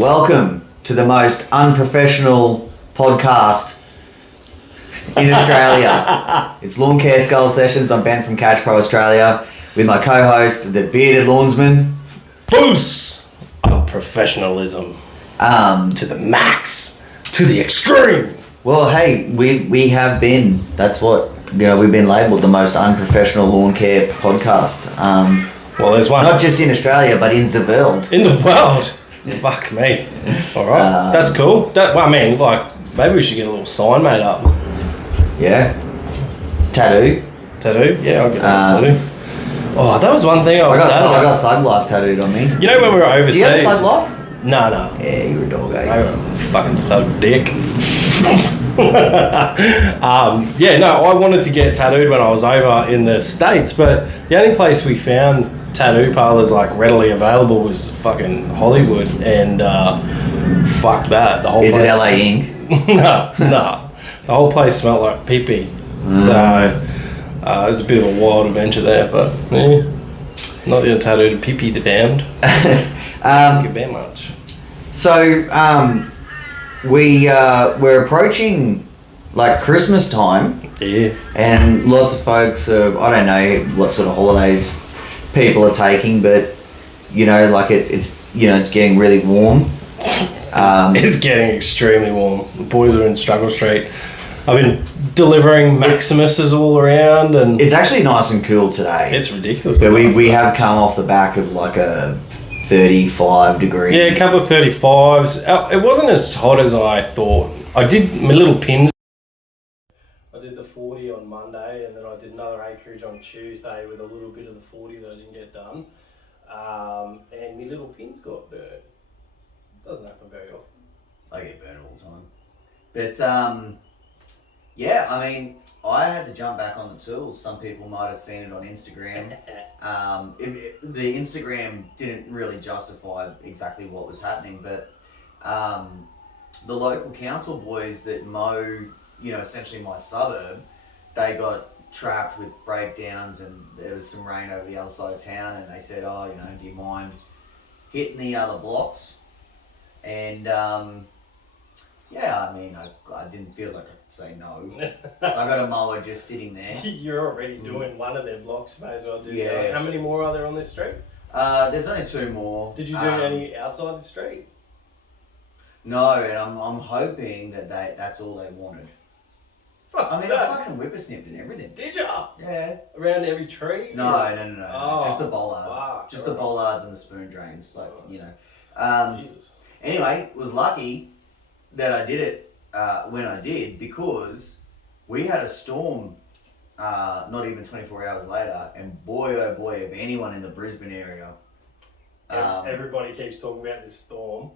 Welcome to the most unprofessional podcast in Australia. It's Lawn Care Skull Sessions. I'm Ben from Catch Pro Australia with my co-host, the bearded lawnsman. Bruce! Unprofessionalism. To the max. To the extreme. Well, hey, we have been, that's what, we've been labelled the most unprofessional lawn care podcast. Well, there's one. Not just in Australia, but in the world. In the world. Fuck me. Alright, that's cool. Maybe we should get a little sign made up. Yeah. Tattoo? Yeah, I'll get that tattoo. Oh, that was one thing I was saying. I got Thug Life tattooed on me. You know when we were overseas? Do you have Thug Life? No. Yeah, you're a dog, eh? I got a fucking thug dick. I wanted to get tattooed when I was over in the States, but the only place we found tattoo parlors like readily available was fucking Hollywood, and fuck that. The whole Is place, it LA Ink? No. The whole place smelled like pee-pee. So it was a bit of a wild adventure there, but not getting tattooed a pee-pee the damned. Thank you very much. So we're approaching like Christmas time. Yeah. And lots of folks are, I don't know what sort of holidays people are taking, but it's getting really warm. It's getting extremely warm. The boys are in Struggle Street. I've been delivering Maximuses all around, and it's actually nice and cool today. it's ridiculous. So we have come off the back of like a 35 degree. Yeah, a couple of 35s. It wasn't as hot as I thought. I did my little pins. I did the 40 on Monday, and then I did another acreage on Tuesday with a little bit of the 40 that I didn't get done. And my little pins got burnt. Doesn't happen very often. I get burnt all the time. But yeah, I mean, I had to jump back on the tools. Some people might have seen it on Instagram. The Instagram didn't really justify exactly what was happening, but the local council boys that mow, essentially my suburb, they got trapped with breakdowns, and there was some rain over the other side of town, and they said, do you mind hitting the other blocks? And I didn't feel like I could say no. I got a mower just sitting there. You're already doing one of their blocks, may as well do Yeah. the other. How many more are there on this street? There's only 2 more. Did you do any outside the street? No, and I'm hoping that that's all they wanted. I fucking whippersnipped and everything. Did ya? Yeah. Around every tree? No. Oh, just the bollards. Fuck, just the bollards and the spoon drains. Jesus. Anyway, was lucky that I did it when I did, because we had a storm not even 24 hours later, and boy oh boy, if anyone in the Brisbane area. Everybody keeps talking about this storm.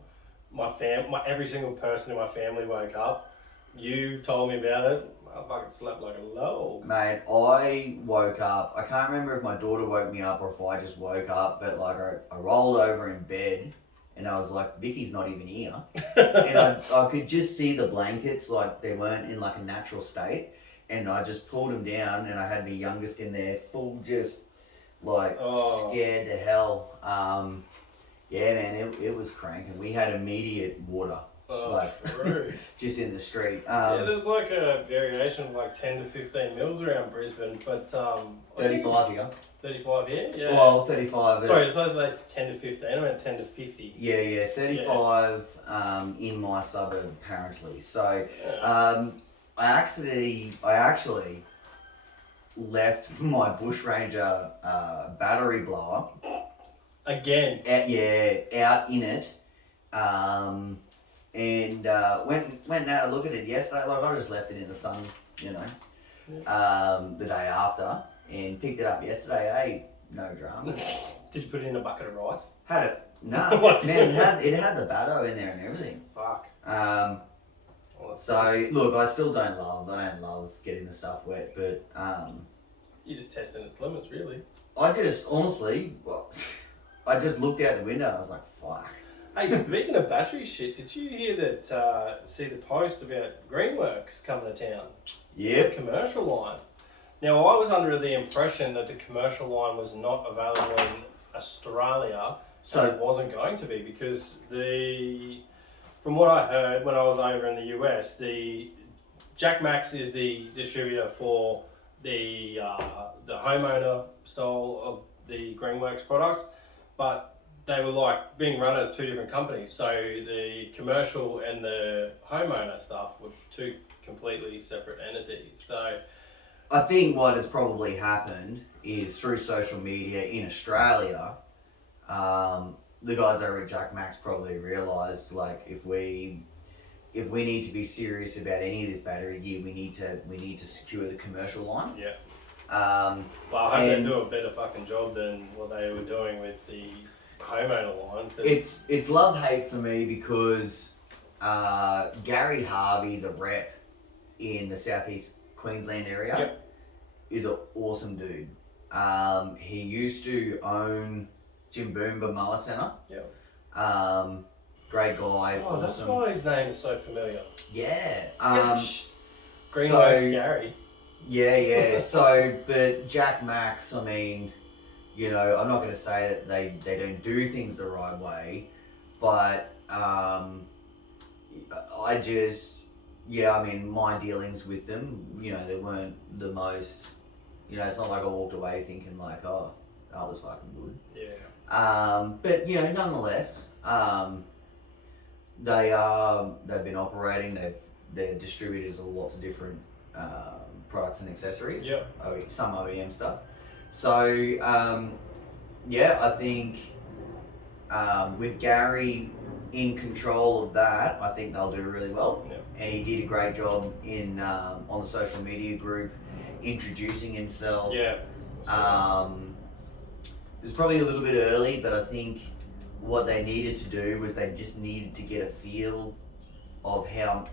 Every single person in my family woke up. You told me about it. I fucking slept like a log. Mate, I woke up. I can't remember if my daughter woke me up or if I just woke up, but I rolled over in bed. And I was like, Vicky's not even here. And I could just see the blankets, like they weren't in like a natural state. And I just pulled them down, and I had my youngest in there, full just like scared to hell. Yeah, man, it was cranking. We had immediate water. True. Just in the street. There's like a variation of like 10 to 15 mils around Brisbane, but 35 here. 35 here? Yeah. Well, 35. Sorry, so it's 10 to 15. I meant 10 to 50. Yeah, 35 in my suburb apparently. So, I actually left my Bush Ranger battery blower. Again? Out in it. And went out to look at it yesterday. Like, I just left it in the sun, the day after. And picked it up yesterday, no drama. Did you put it in a bucket of rice? Had it. No, man, it had the batto in there and everything. Fuck. So look, I don't love getting the stuff wet, but you're just testing its limits, really. I just I just looked out the window and I was like, fuck. Hey, speaking of battery shit, did you hear that? See the post about Greenworks coming to town? Yep. The commercial line. Now, I was under the impression that the commercial line was not available in Australia So it wasn't going to be because from what I heard when I was over in the US, the Jack Max is the distributor for the homeowner style of the Greenworks products, but they were like being run as two different companies. So the commercial and the homeowner stuff were two completely separate entities. So I think what has probably happened is through social media in Australia, the guys over at Jack Max probably realised like if we need to be serious about any of this battery gear, we need to secure the commercial line. yeah. Um, Well, I hope they do a better fucking job than what they were doing with the homeowner line. it's love-hate for me because Gary Harvey, the rep in the southeast Queensland area, Yep. is an awesome dude. He used to own Jim Boomba Mower Centre. Yep. Great guy. Oh, that's awesome. why his name is so familiar. Yeah. Greenworks Gary. Yeah. So, but Jack Max, I mean, you know, I'm not going to say that they don't do things the right way, but I mean, my dealings with them, you know, they weren't the most, you know, it's not like I walked away thinking like, oh, that was fucking good. Yeah. But you know, nonetheless, they've been operating. They're distributors of lots of different products and accessories. Yep. Some OEM stuff. So yeah, I think with Gary in control of that, I think they'll do really well. Yep. And he did a great job in on the social media group introducing himself. Yeah. It was probably a little bit early, but I think what they needed to do was they just needed to get a feel of how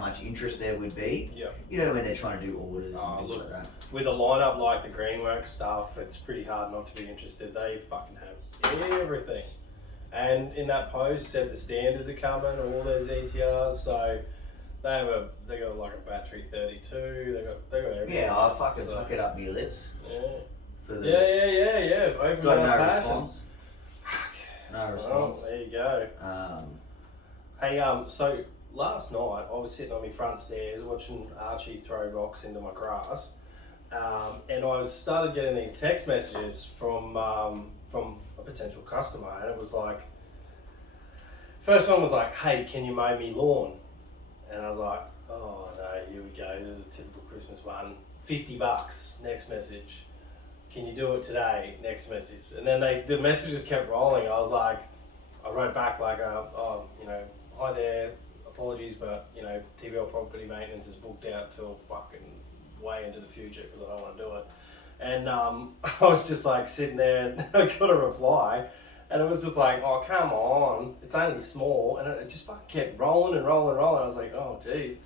much interest there would be. Yeah. You know, when they're trying to do orders and things Look, like that. with a lineup like the Greenworks stuff, it's pretty hard not to be interested. They fucking have everything. And in that post said the standards are coming, all their ZTRs, so they got like a battery 32, they got everything. Yeah, I fucking puck it up my lips. Yeah. For the Yeah. Open got my no passion. response. No response. Well, there you go. Hey, so last night I was sitting on my front stairs watching Archie throw rocks into my grass, and I started getting these text messages from a potential customer, and it was like, first one was like, "Hey, can you mow me lawn?" And I was like, "Oh no, here we go. This is a typical Christmas one. $50." Next message. Can you do it today? Next message. And then the messages kept rolling. I was like, I wrote back like, hi there, apologies, but TBL property maintenance is booked out till fucking way into the future because I don't want to do it. And I was just like sitting there and I got a reply and it was just like, oh, come on, it's only small. And it just fucking kept rolling and rolling and rolling. I was like, oh, geez.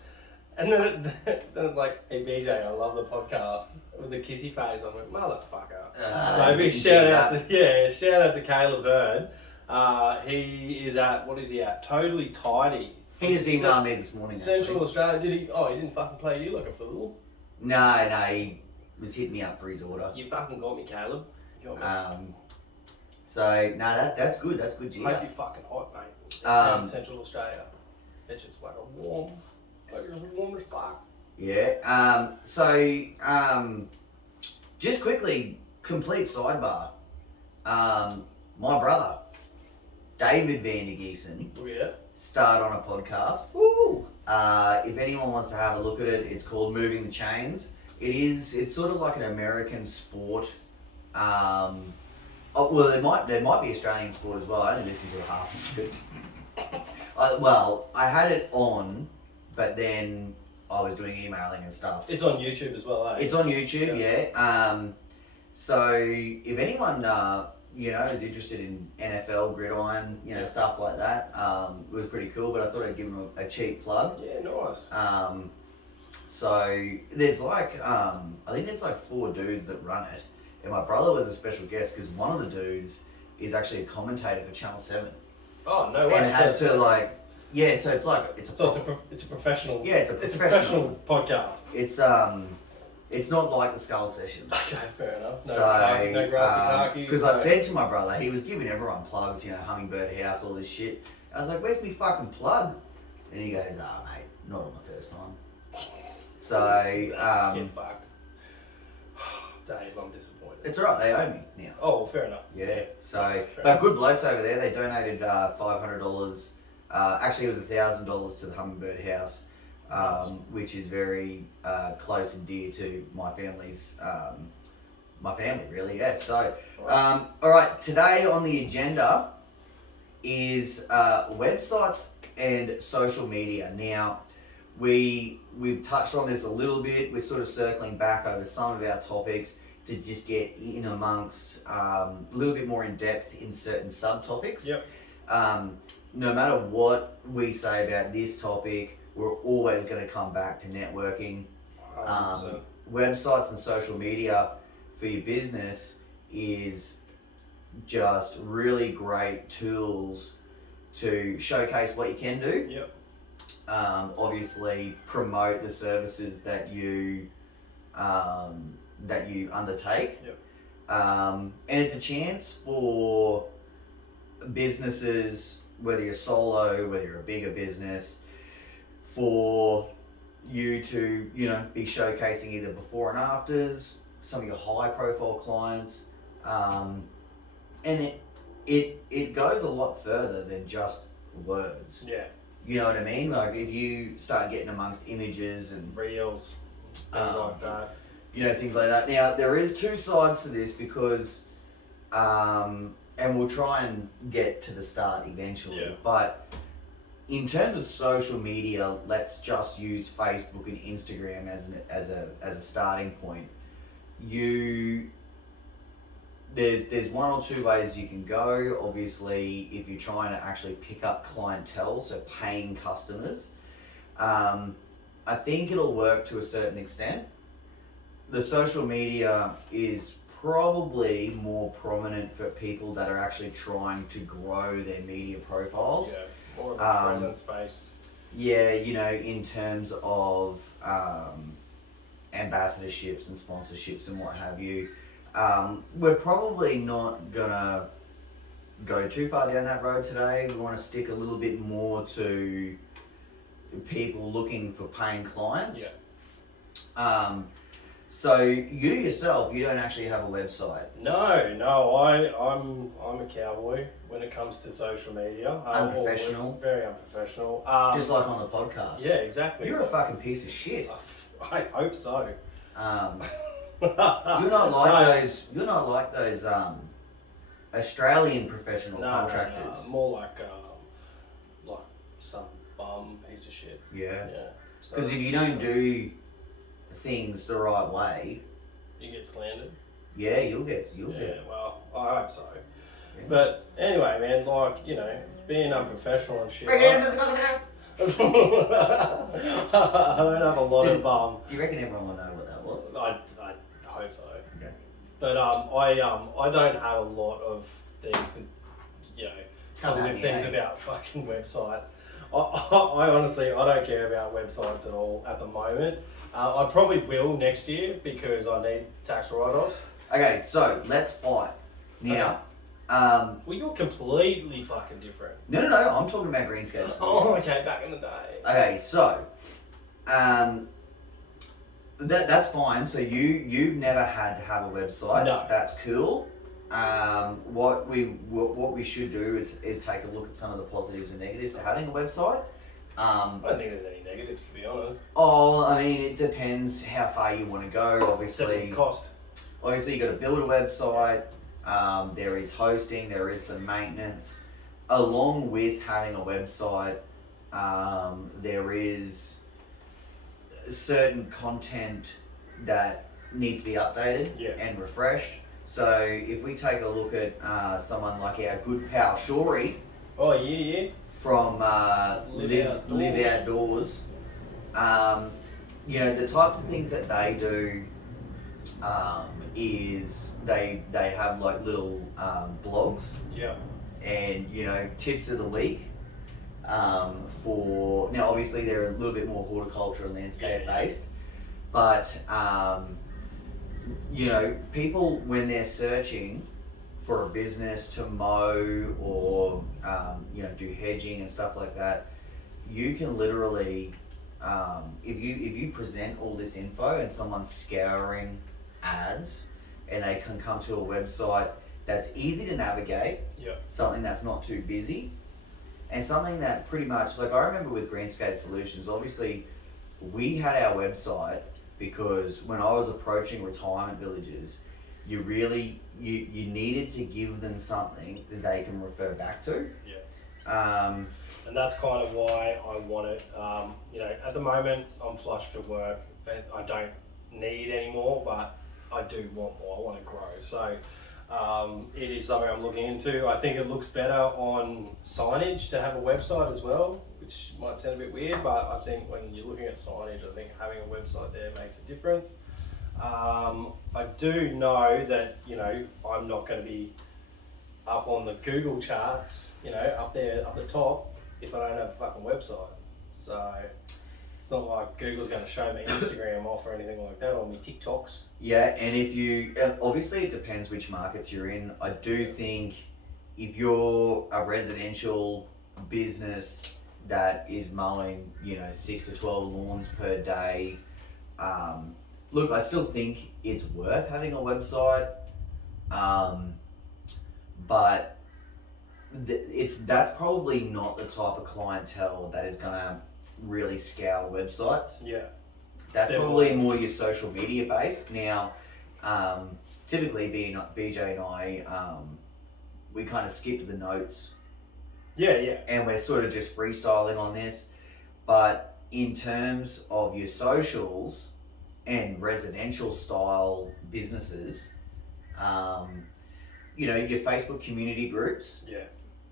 And then it was like, hey, BJ, I love the podcast with the kissy face. I'm like, motherfucker. So a big shout out to Caleb Bird. He is at, what is he at? Totally Tidy. He just emailed me this morning. Central Australia. Did he? Oh, he didn't fucking play you like a fool. No, he was hitting me up for his order. You fucking got me, Caleb. You got me. So no, that's good. That's good, I Gio. hope you're fucking hot, mate. Down in Central Australia. It's just like a warm, warm as fuck. Yeah. Just quickly, complete sidebar. My brother, David Van der Geesen, Oh yeah. started on a podcast. Woo! If anyone wants to have a look at it, it's called Moving the Chains. It's sort of like an American sport. Well, there might be Australian sport as well. I only listened to half of it. I had it on, but then I was doing emailing and stuff. It's on YouTube as well, eh? It's on YouTube, yeah. So if anyone is interested in NFL, gridiron, stuff like that, it was pretty cool. But I thought I'd give them a cheap plug. Yeah, nice. So there's like I think there's like 4 dudes that run it, and my brother was a special guest because one of the dudes is actually a commentator for Channel 7. Oh no way! And had to like. Yeah, so it's a professional. Yeah, it's a It's a professional podcast. It's It's not like the Skull Sessions. Okay, fair enough. No So, khakis, no grassy khakis. because I said to my brother, he was giving everyone plugs, Hummingbird House, all this shit. I was like, where's me fucking plug? And he goes, mate, not on the first time. So, get fucked. Dave, I'm disappointed. it's alright, they owe me now. Oh, fair enough. Yeah, so, Fair but enough. good blokes over there, they donated $500. Actually, it was $1,000 to the Hummingbird House, which is very close and dear to my family's, my family, really, yeah. So, alright, today on the agenda is websites and social media. Now, we've touched on this a little bit. We're sort of circling back over some of our topics to just get in amongst a little bit more in depth in certain subtopics. Yep. No matter what we say about this topic, we're always going to come back to networking. 100%. Websites and social media for your business is just really great tools to showcase what you can do. Yep. Obviously promote the services that you undertake. Yep. And it's a chance for businesses, whether you're solo, whether you're a bigger business, for you to be showcasing either before and afters, some of your high profile clients, and it goes a lot further than just words. Yeah. You know what I mean? Like if you start getting amongst images and Reels, things like that. things like that. Now there is two sides to this because, and we'll try and get to the start eventually. Yeah. But in terms of social media, let's just use Facebook and Instagram as a starting point. There's one or two ways you can go. Obviously, if you're trying to actually pick up clientele, so paying customers, I think it'll work to a certain extent. The social media is probably more prominent for people that are actually trying to grow their media profiles. Yeah, more of a presence based. Yeah, in terms of ambassadorships and sponsorships and what have you. We're probably not gonna go too far down that road today. We want to stick a little bit more to people looking for paying clients. Yeah. So you yourself, you don't actually have a website. No, I'm a cowboy when it comes to social media. Unprofessional. Very unprofessional. Just like on the podcast. Yeah, exactly. You're a fucking piece of shit. I hope so. You're not like those Australian professional contractors. No, more like some bum piece of shit. Yeah. Yeah. Because if you don't do things the right way, you get slandered. yeah, you'll get. Well, I hope so. Yeah. But anyway, man, being unprofessional and shit. I don't have a lot of Do you reckon everyone will know what that was? I hope so. Okay. But I don't have a lot of things that, positive things about fucking websites. I honestly, I don't care about websites at all at the moment. I probably will next year because I need tax write-offs. Okay, so let's fight. Now, Well, you're completely fucking different. no, I'm talking about Greenscape. Oh, okay, back in the day. Okay, so, that's fine. So you've never had to have a website. No. That's cool. What we should do is take a look at some of the positives and negatives to having a website. I don't think there's any negatives, to be honest. I mean, it depends how far you want to go. Obviously, Cost. Obviously, you got to build a website. There is hosting. There is some maintenance. Along with having a website, there is certain content that needs to be updated and refreshed. So if we take a look at someone like our good pal Shori. Oh yeah. From Live Outdoors, the types of things that they do is they have like little blogs. Yeah. And tips of the week. For now, obviously they're a little bit more horticulture and landscape based. But you know, people when they're searching for a business to mow or you know, do hedging and stuff like that, you can literally if you present all this info and someone's scouring ads and they can come to a website that's easy to navigate, Yeah. something that's not too busy, and something that pretty much, like I remember with Greenscape Solutions, obviously we had our website because when I was approaching retirement villages, you really you needed to give them something that they can refer back to. Yeah. And that's kind of why I want it. You know, at the moment I'm flush for work, but I don't need any more, but I do want more. I want to grow. So it is something I'm looking into. I think it looks better on signage to have a website as well, which might sound a bit weird, but I think when you're looking at signage, I think having a website there makes a difference. I do know that, you know, I'm not going to be up on the Google charts, you know, up there, up the top, if I don't have a fucking website. So it's not like Google's going to show me Instagram off or anything like that, or me TikToks. Yeah, and if you obviously it depends which markets you're in. I do think if you're a residential business that is mowing, you know, 6 to 12 lawns per day, look, I still think it's worth having a website, but that's probably not the type of clientele that is gonna really scour websites. Yeah. That's They're probably more- more your social media based. Now, typically being BJ and I, we kind of skip the notes Yeah. and we're sort of just freestyling on this. But in terms of your socials and residential style businesses, you know, your Facebook community groups Yeah.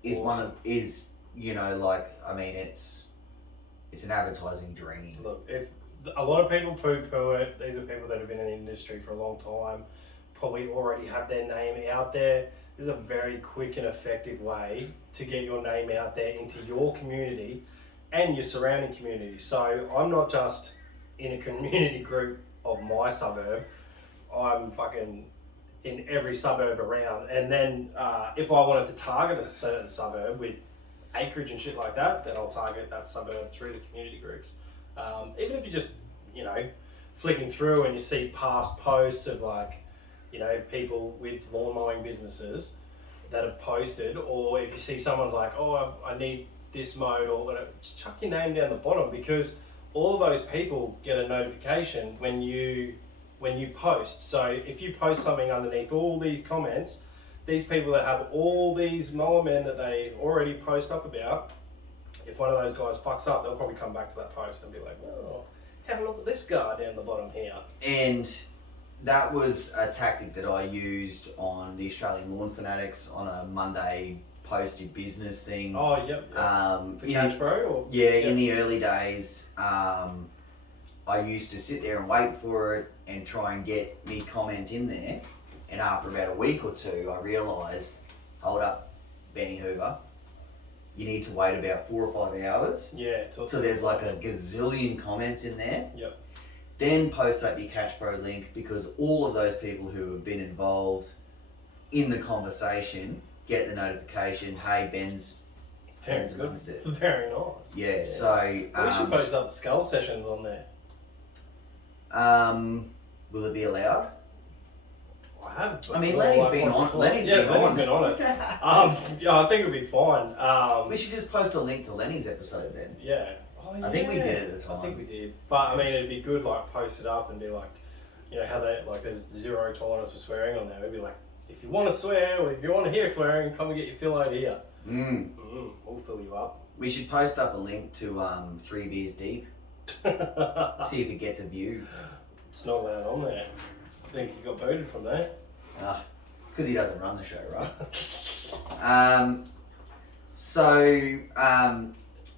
is Awesome. you know, like, I mean, it's an advertising dream. Look, if a lot of people poo-poo it, these are people that have been in the industry for a long time, probably already have their name out there. This is a very quick and effective way to get your name out there into your community and your surrounding community. So I'm not just in a community group of my suburb, I'm fucking in every suburb around. And then if I wanted to target a certain suburb with acreage and shit like that, then I'll target that suburb through the community groups. Even if you just, you know, flicking through and you see past posts of like, you know, people with lawn mowing businesses that have posted, or if you see someone's like, oh, I need this mowed or whatever, just chuck your name down the bottom, because all of those people get a notification when you post. So if you post something underneath all these comments, these people that have all these mower men that they already post up about, if one of those guys fucks up, they'll probably come back to that post and be like, oh, have a look at this guy down the bottom here. And that was a tactic that I used on the Australian Lawn Fanatics on a Monday post your business thing. Oh, yep. For Catch Pro? Or? Yeah, Yep. in the early days, I used to sit there and wait for it and try and get me comment in there. And after about a week or two, I realised, hold up, Benny Hoover, you need to wait about 4 or 5 hours. Yeah. So there's like a gazillion comments in there. Yep. Then post up your Catch Pro link, because all of those people who have been involved in the conversation get the notification, hey, Ben's Very good. announced it. Very nice. Yeah, so We should post up skull sessions on there. will it be allowed? I have. I mean, before, Lenny's like, been once or on. twice. Lenny's been on it. Yeah, I think it'll be fine. We should just post a link to Lenny's episode then. Yeah. Oh, I think we did it at the time. I think we did. But I mean, it'd be good, like, post it up and be like, you know, how they, like, there's 0 tolerance for swearing on there. It'd be like, if you want to swear or if you want to hear swearing, come and get your fill over here. We'll fill you up. We should post up a link to 3 Beers Deep. See if it gets a view. It's not allowed on there. I think you got booted from there. It's because he doesn't run the show, right? So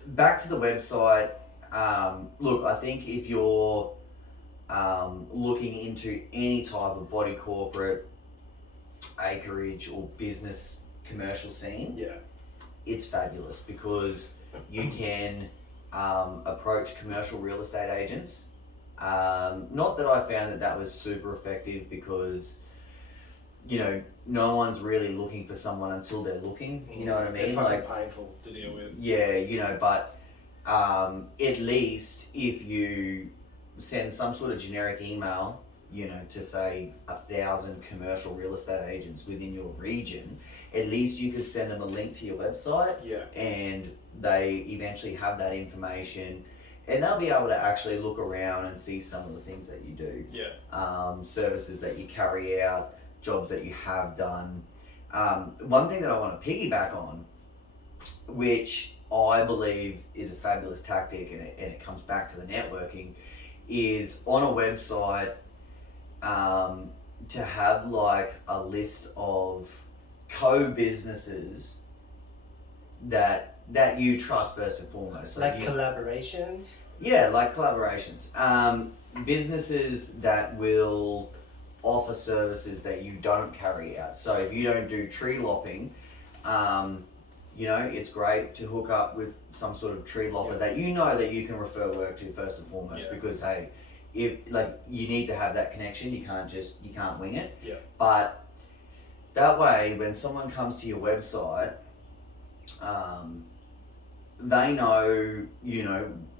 back to the website. Look, I think if you're looking into any type of body corporate, acreage or business commercial scene, Yeah. it's fabulous because you can approach commercial real estate agents Not that I found that was super effective because, no one's really looking for someone until they're looking. You know what I mean? It's fucking painful to deal with. Yeah, but at least if you send some sort of generic email, to say 1,000 commercial real estate agents within your region, at least you could send them a link to your website. Yeah. And they eventually have that information, and they'll be able to actually look around and see some of the things that you do. Yeah. Services that you carry out, jobs that you have done. One thing that I want to piggyback on, which I believe is a fabulous tactic, and it comes back to the networking, is on a website to have like a list of co-businesses that you trust first and foremost. So like collaborations? Yeah, like collaborations. Businesses that will offer services that you don't carry out. So if you don't do tree lopping, it's great to hook up with some sort of tree lopper that that you can refer work to first and foremost, because hey, if you need to have that connection, you can't wing it. Yeah. But that way, when someone comes to your website, they know,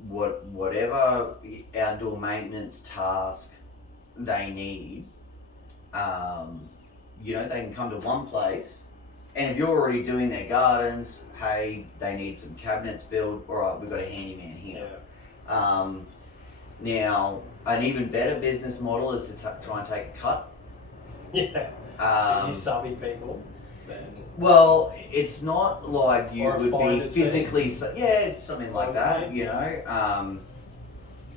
whatever outdoor maintenance task they need, they can come to one place. And if you're already doing their gardens, hey, they need some cabinets built, all right, we've got a handyman here. Yeah. Now, an even better business model is to try and take a cut. Yeah. If you subby people, then... Well, it's not like you would be physically... something like that,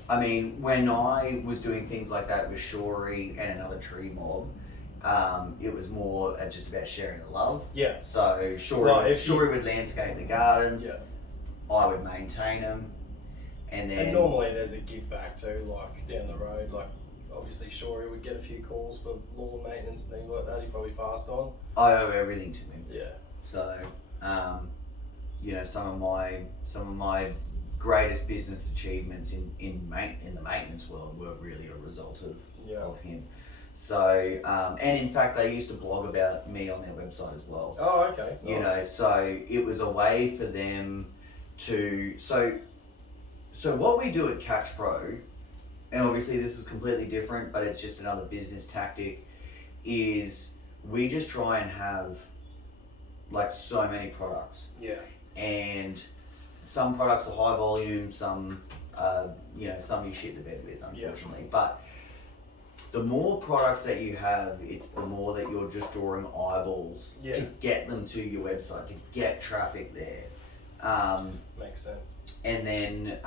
I mean, when I was doing things like that with Shory and another tree mob, it was more just about sharing the love. Yeah. So Shory would landscape the gardens. Yeah. I would maintain them. And normally there's a give back too, like down the road. Like obviously Shory would get a few calls for lawn maintenance and things like that. He probably passed on. I owe everything to him. Yeah. So, some of my greatest business achievements in the maintenance world were really a result of him. So, and in fact, they used to blog about me on their website as well. Oh, okay. Nice. So it was a way for them to So what we do at Catch Pro, and obviously this is completely different, but it's just another business tactic, is we just try and have like so many products. Yeah. And some products are high volume, some some you shit the bed with, unfortunately. Yeah. But the more products that you have, it's the more that you're just drawing eyeballs to get them to your website, to get traffic there. Makes sense. And then,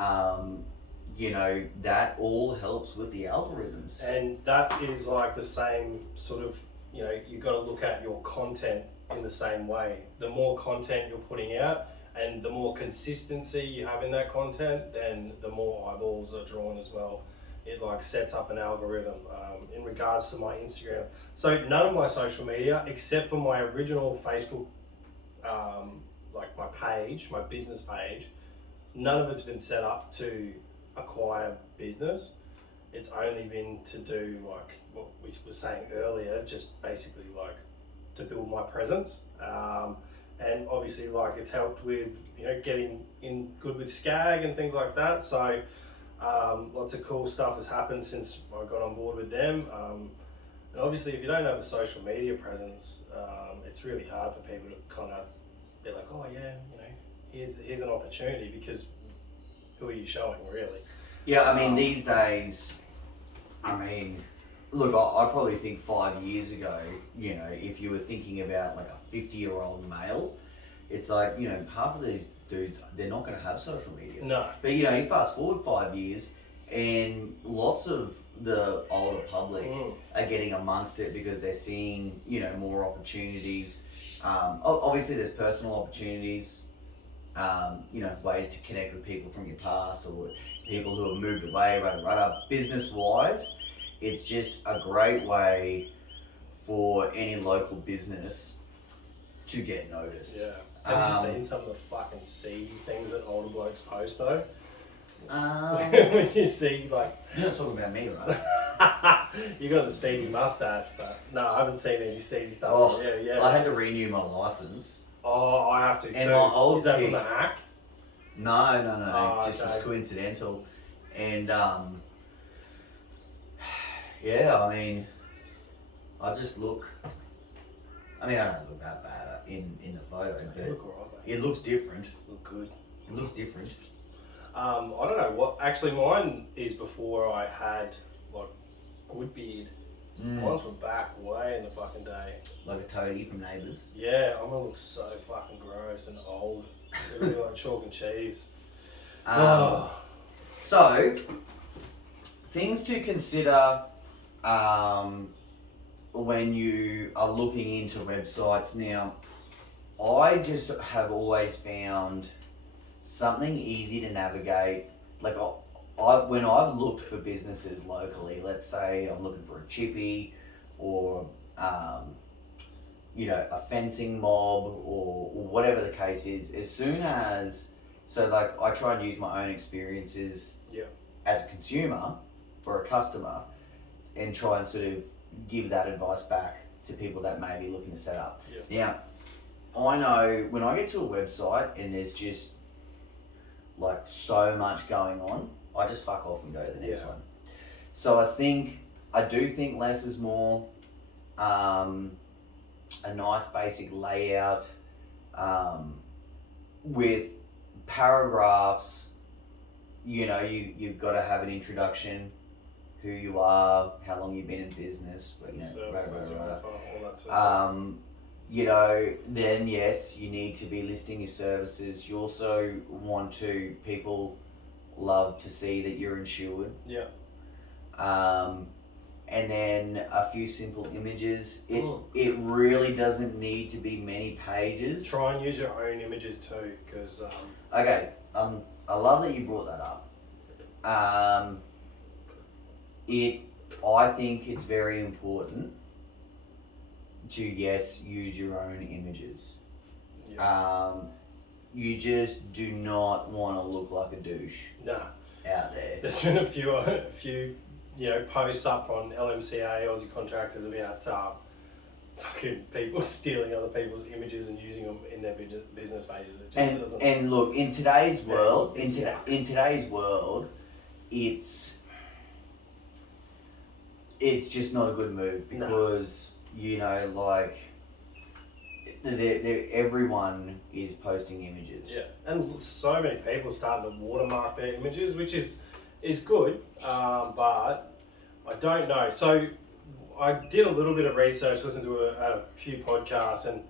that all helps with the algorithms. And that is like the same sort of, you've got to look at your content in the same way. The more content you're putting out and the more consistency you have in that content, then the more eyeballs are drawn as well. It like sets up an algorithm in regards to my Instagram. So none of my social media, except for my original Facebook, like my page, my business page, none of it's been set up to acquire business. It's only been to do like what we were saying earlier, just basically like to build my presence. And obviously like it's helped with, getting in good with SCAG and things like that. So lots of cool stuff has happened since I got on board with them. And obviously if you don't have a social media presence, it's really hard for people to kind of be like, oh yeah, here's an opportunity, because who are you showing really? Yeah, I mean these days, look, I probably think 5 years ago, if you were thinking about like a 50-year-old male, it's like, half of these dudes, they're not going to have social media. No. But you fast forward 5 years and lots of the older public are getting amongst it because they're seeing, more opportunities. Obviously there's personal opportunities, ways to connect with people from your past or people who have moved away, business-wise. It's just a great way for any local business to get noticed. Yeah. Have you seen some of the fucking seedy things that older blokes post though? When you see like You're not talking about me, right? you got the seedy mustache, but no, I haven't seen any seedy stuff. Oh, Yeah. I had to renew my license. Oh, I have to And too. my old Is that gig- from the hack? No, Oh, just okay. was coincidental, and yeah, I mean, I just look. I mean, I don't look that bad in the photo, You but look alright, mate. it looks different. Look good. It looks different. I don't know what. Actually, mine is before I had like good beard. Mine's from back way in the fucking day. Like a toady from Neighbours. Yeah, I'm gonna look so fucking gross and old. It'll be like chalk and cheese. So, things to consider when you are looking into websites. Now, I just have always found something easy to navigate. Like when I've looked for businesses locally, let's say I'm looking for a chippy or a fencing mob or whatever the case is, as soon as I try and use my own experiences as a consumer or a customer and try and sort of give that advice back to people that may be looking to set up. Now, I know when I get to a website and there's just like so much going on, I just fuck off and go to the next one. So I do think less is more. A nice basic layout with paragraphs. You've got to have an introduction, who you are, how long you've been in business, then yes, you need to be listing your services. You also want people love to see that you're insured. And then a few simple images. It really doesn't need to be many pages. Try and use your own images too, because okay, I love that you brought that up. I think it's very important to use your own images. You just do not want to look like a douche. Nah. Out there. There's been a few posts up on LMCA, Aussie Contractors, about fucking people stealing other people's images and using them in their business pages. It just doesn't. And look, in today's world, it's just not a good move because everyone is posting images. Yeah, and so many people starting to watermark their images, which is good, but I don't know. So I did a little bit of research, listened to a few podcasts, and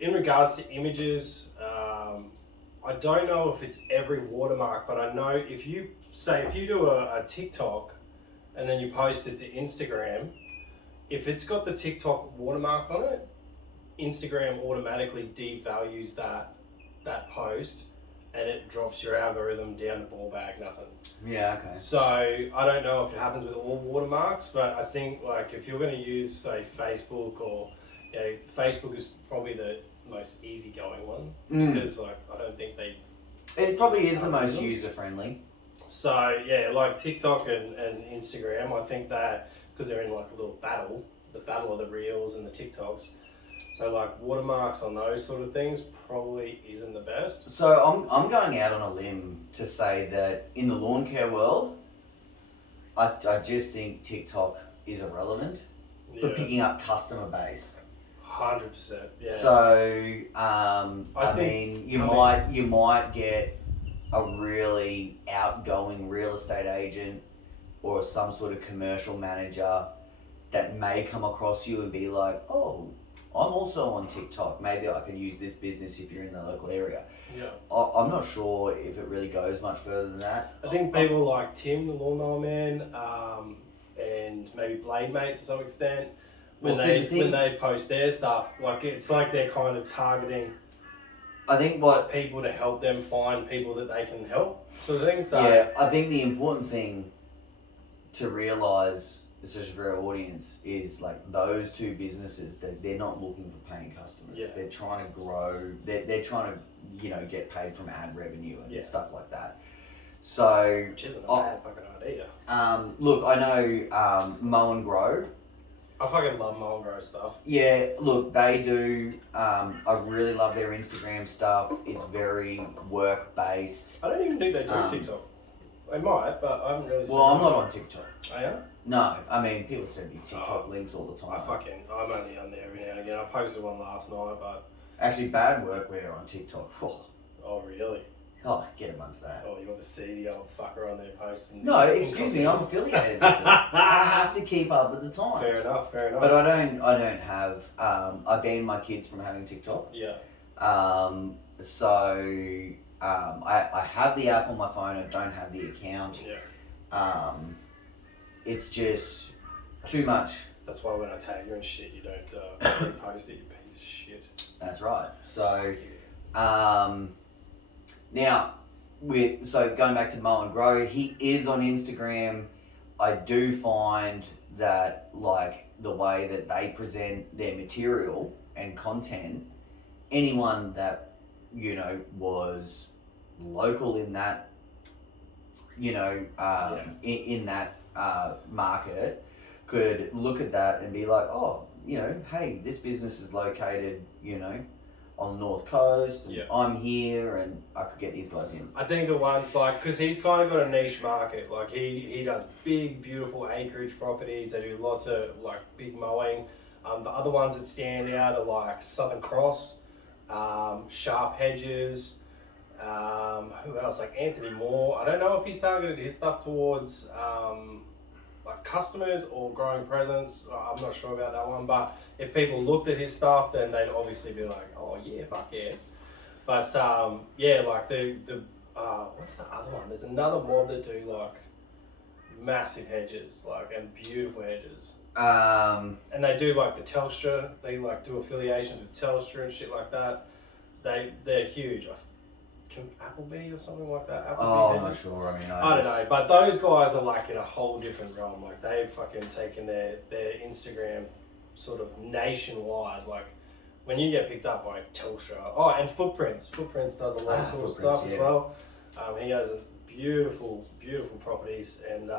in regards to images, I don't know if it's every watermark, but I know if you do a TikTok and then you post it to Instagram, if it's got the TikTok watermark on it, Instagram automatically devalues that post and it drops your algorithm down to ball bag nothing. Yeah, okay. So I don't know if it happens with all watermarks, but I think like if you're going to use say Facebook or Facebook is probably the most easygoing one because like I don't think it probably is the most user friendly. So yeah, like TikTok and Instagram, I think that because they're in like a little battle, the battle of the reels and the TikToks. So like watermarks on those sort of things probably isn't the best. So I'm going out on a limb to say that in the lawn care world, I just think TikTok is irrelevant for picking up customer base. 100%. Yeah. So you might get a really outgoing real estate agent or some sort of commercial manager that may come across you and be like, oh, I'm also on TikTok. Maybe I can use this business if you're in the local area. Yeah. I'm not sure if it really goes much further than that. I think people like Tim, the Lawnmower Man, and maybe Blade Mate to some extent, when they post their stuff, like it's like they're kind of targeting. I think people to help them find people that they can help, sort of thing. So yeah, I think the important thing to realise, especially for our audience, is like those two businesses that they're not looking for paying customers. Yeah. They're trying to grow. They're trying to get paid from ad revenue and stuff like that. So, Which isn't a Oh. bad fucking idea. look, I know Mow and Grow. I fucking love Mow and Grow stuff. Yeah, look, they do. I really love their Instagram stuff. It's very work based. I don't even think they do TikTok. They might, but I haven't really seen Well, I'm them. not on TikTok. I am? No, I mean people send me TikTok links all the time. I'm only on there every now and again. I posted one last night, but... Actually, bad workwear on TikTok. Oh, really? Oh, get amongst that. Oh, you want to see the old fucker on there posting? No, excuse me, I'm affiliated with them. I have to keep up with the times. Fair enough. But I don't have. I banned my kids from having TikTok. Yeah. So I have the app on my phone. I don't have the account. Yeah. It's just too much. That's why when I tag you and shit, you don't post it, you piece of shit. That's right. So, now going back to Mow and Grow, he is on Instagram. I do find that like the way that they present their material and content, anyone that was local in that in that market could look at that and be like, oh, hey, this business is located on the North Coast, and I'm here, and I could get these guys in. I think the ones because he's kind of got a niche market. Like he does big, beautiful acreage properties. They do lots of like big mowing. The other ones that stand out are like Southern Cross, Sharp Hedges. Who else? Like Anthony Moore. I don't know if he's targeted his stuff towards like customers or growing presence. I'm not sure about that one, but if people looked at his stuff, then they'd obviously be like, oh yeah, fuck yeah. But yeah, like the what's the other one? There's another mob that do like massive hedges, like, and beautiful hedges. And they do like the Telstra. They like do affiliations with Telstra and shit like that. They're huge. Applebee or something like that. I'm not sure. I mean, I don't know, but those guys are like in a whole different realm. Like they've fucking taken their Instagram sort of nationwide. Like when you get picked up by Telstra. Oh, and Footprints. Footprints does a lot of cool stuff as well. He has beautiful, beautiful properties, and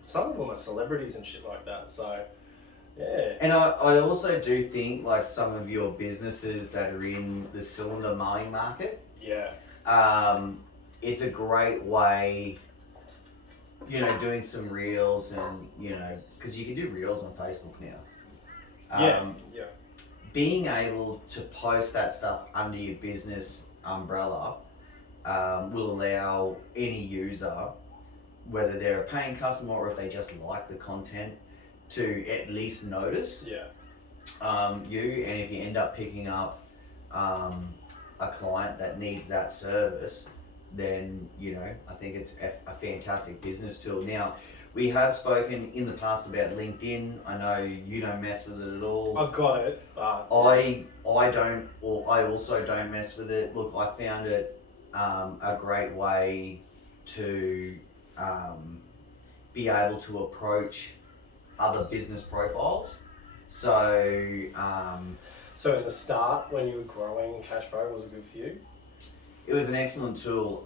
some of them are celebrities and shit like that. So yeah. And I also do think like some of your businesses that are in the cylinder mowing market. Yeah. It's a great way, doing some reels and, because you can do reels on Facebook now. Yeah. Being able to post that stuff under your business umbrella will allow any user, whether they're a paying customer or if they just like the content, to at least notice you. And if you end up picking up a client that needs that service, then I think it's a fantastic business tool. Now, we have spoken in the past about LinkedIn. I know you don't mess with it at all. I've got it. I don't, or I also don't mess with it. Look, I found it a great way to be able to approach other business profiles. So in the start, when you were growing, CashPro was a good for you? It was an excellent tool.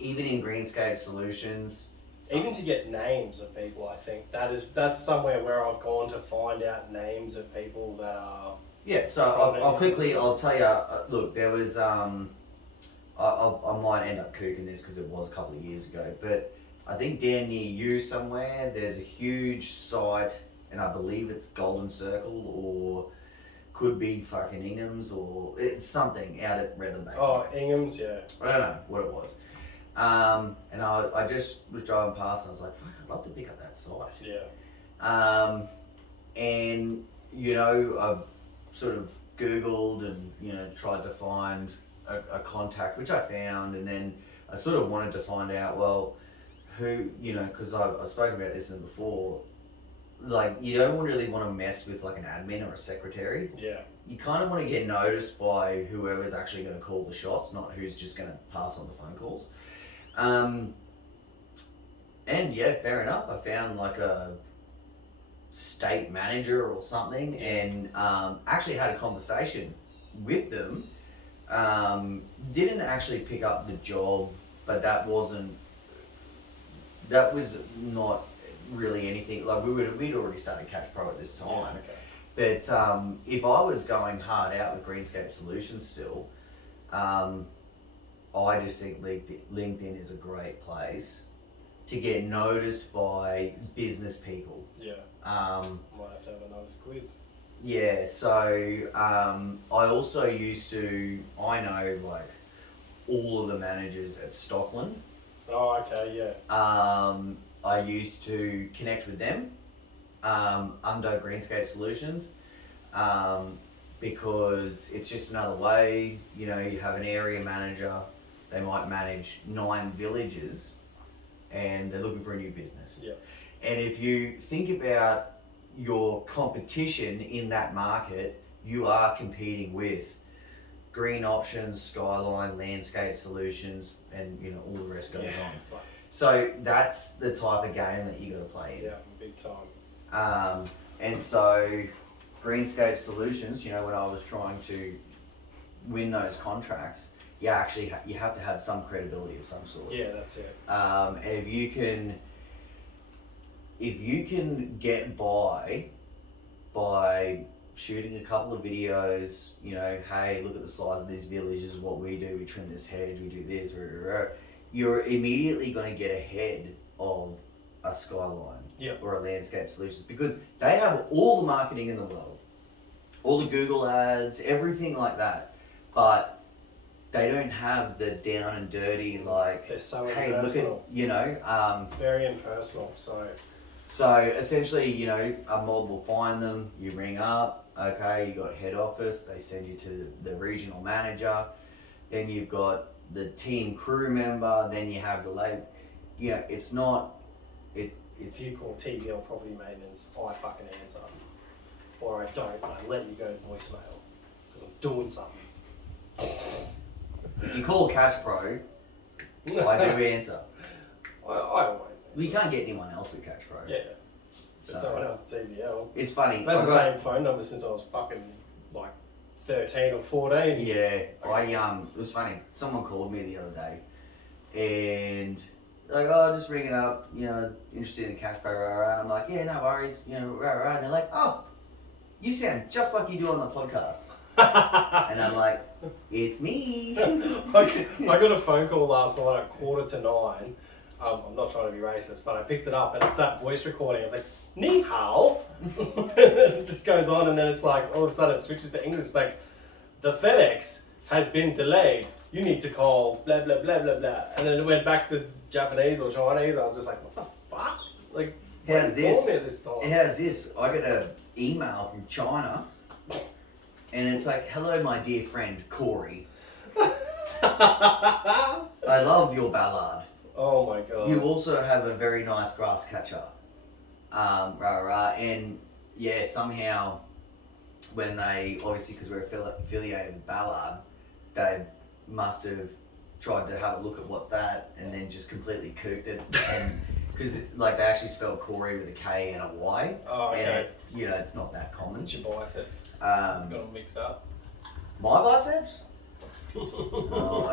Even in Greenscape Solutions. Even to get names of people, I think that's somewhere where I've gone to find out names of people that are... Yeah, so I'll tell you, look, there was, I might end up cooking this because it was a couple of years ago, but I think down near you somewhere, there's a huge site, and I believe it's Golden Circle, or could be fucking Ingham's, or it's something out at Redland Bay. Oh, Ingham's, yeah. I don't know what it was. And I just was driving past and I was like, fuck, I'd love to pick up that site. Yeah. And, I've sort of Googled and, tried to find a contact, which I found, and then I sort of wanted to find out, well, who, because I've spoken about this before, like, you don't really want to mess with like an admin or a secretary. Yeah. You kind of want to get noticed by whoever's actually going to call the shots, not who's just going to pass on the phone calls. And yeah, fair enough. I found like a state manager or something, and actually had a conversation with them. Didn't actually pick up the job, but that wasn't that was not really anything. Like we'd already started Catch Pro at this time. Yeah, okay. But if I was going hard out with Greenscape Solutions still, I just think LinkedIn is a great place to get noticed by business people. Yeah. Might have to have another squeeze. Yeah, so I also I know like all of the managers at Stockland. Oh, okay, yeah. I used to connect with them under Greenscape Solutions because it's just another way. You know, you have an area manager, they might manage 9 villages and they're looking for a new business. Yeah. And if you think about your competition in that market, you are competing with Green Options, Skyline, Landscape Solutions, and you know all the rest goes on. So that's the type of game that you got to play in. Yeah, big time. And so Greenscape Solutions, you know, when I was trying to win those contracts, you actually you have to have some credibility of some sort. Yeah, that's it. And if you can get by shooting a couple of videos, you know, hey, look at the size of this village, this is what we do, we trim this hedge, we do this, you're immediately going to get ahead of a Skyline or a Landscape Solutions because they have all the marketing in the world, all the Google ads, everything like that, but they don't have the down and dirty like, they're so hey, impersonal. look at, you know, very impersonal. So essentially, you know, a mob will find them, you ring up, okay, you got head office, they send you to the regional manager, then you've got the team crew member, then you have the you know, it's not, If you call TBL property maintenance, I fucking answer. Or I don't, and I let you go to voicemail because I'm doing something. if you call Catch Pro, I do answer. I always answer. We can't get anyone else at Catch Pro. Yeah. There's no one else at TBL. It's funny. I've had the same phone number since I was fucking like 13 or 14. Yeah, it was funny. Someone called me the other day, and like, oh, just ring it up, you know, interested in Catch Pro, and I'm like, yeah, no worries, you know, and they're like, oh, you sound just like you do on the podcast, and I'm like, it's me. I got a phone call last night at 8:45. I'm not trying to be racist, but I picked it up and it's that voice recording. I was like, ni hao. It just goes on and then it's like, all of a sudden it switches to English. It's like, the FedEx has been delayed. You need to call blah, blah, blah, blah, blah. And then it went back to Japanese or Chinese. I was just like, what the fuck? Like, How's this time? How's this? I got an email from China and it's like, hello, my dear friend, Corey. I love your ballad. Oh my god. You also have a very nice grass catcher. And yeah, somehow when they, obviously because we're affiliated with Ballard, they must have tried to have a look at what's that and then just completely cooked it. And because like they actually spell Corey with a K and a Y. Oh, okay. And it, you know, it's not that common. It's your biceps. Got them mixed up. My biceps? Oh,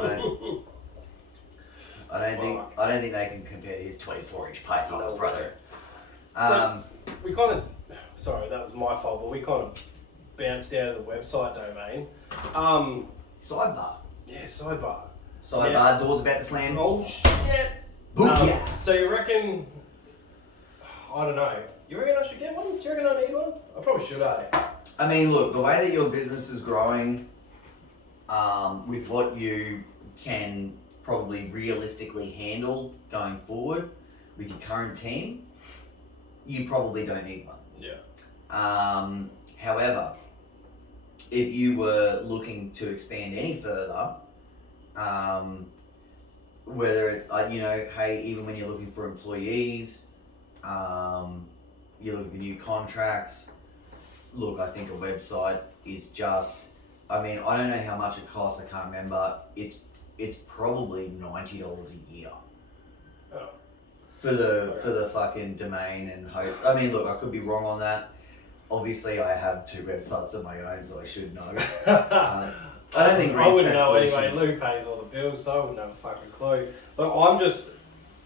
I don't think they can compare to his 24-inch pythons, brother. So we kind of, sorry, that was my fault, but we kind of bounced out of the website domain. Sidebar. Yeah, sidebar. Sidebar, Yeah. door's about to slam. Oh shit. Booyah. So you reckon, I don't know, you reckon I should get one? Do you reckon I need one? I probably should, I mean, look, the way that your business is growing, with what you can probably realistically handle going forward with your current team, you probably don't need one. Yeah. However, if you were looking to expand any further, whether it, you know, hey, even when you're looking for employees, you're looking for new contracts, look, I think a website is just, I mean, I don't know how much it costs, I can't remember, it's probably $90 a year. Oh. For the fucking domain and hope. I mean, look, I could be wrong on that. Obviously, I have 2 websites of my own, so I should know. I don't think I wouldn't know Greenscape anyway. Solutions- Lou pays all the bills, so I wouldn't have a fucking clue. But I'm just,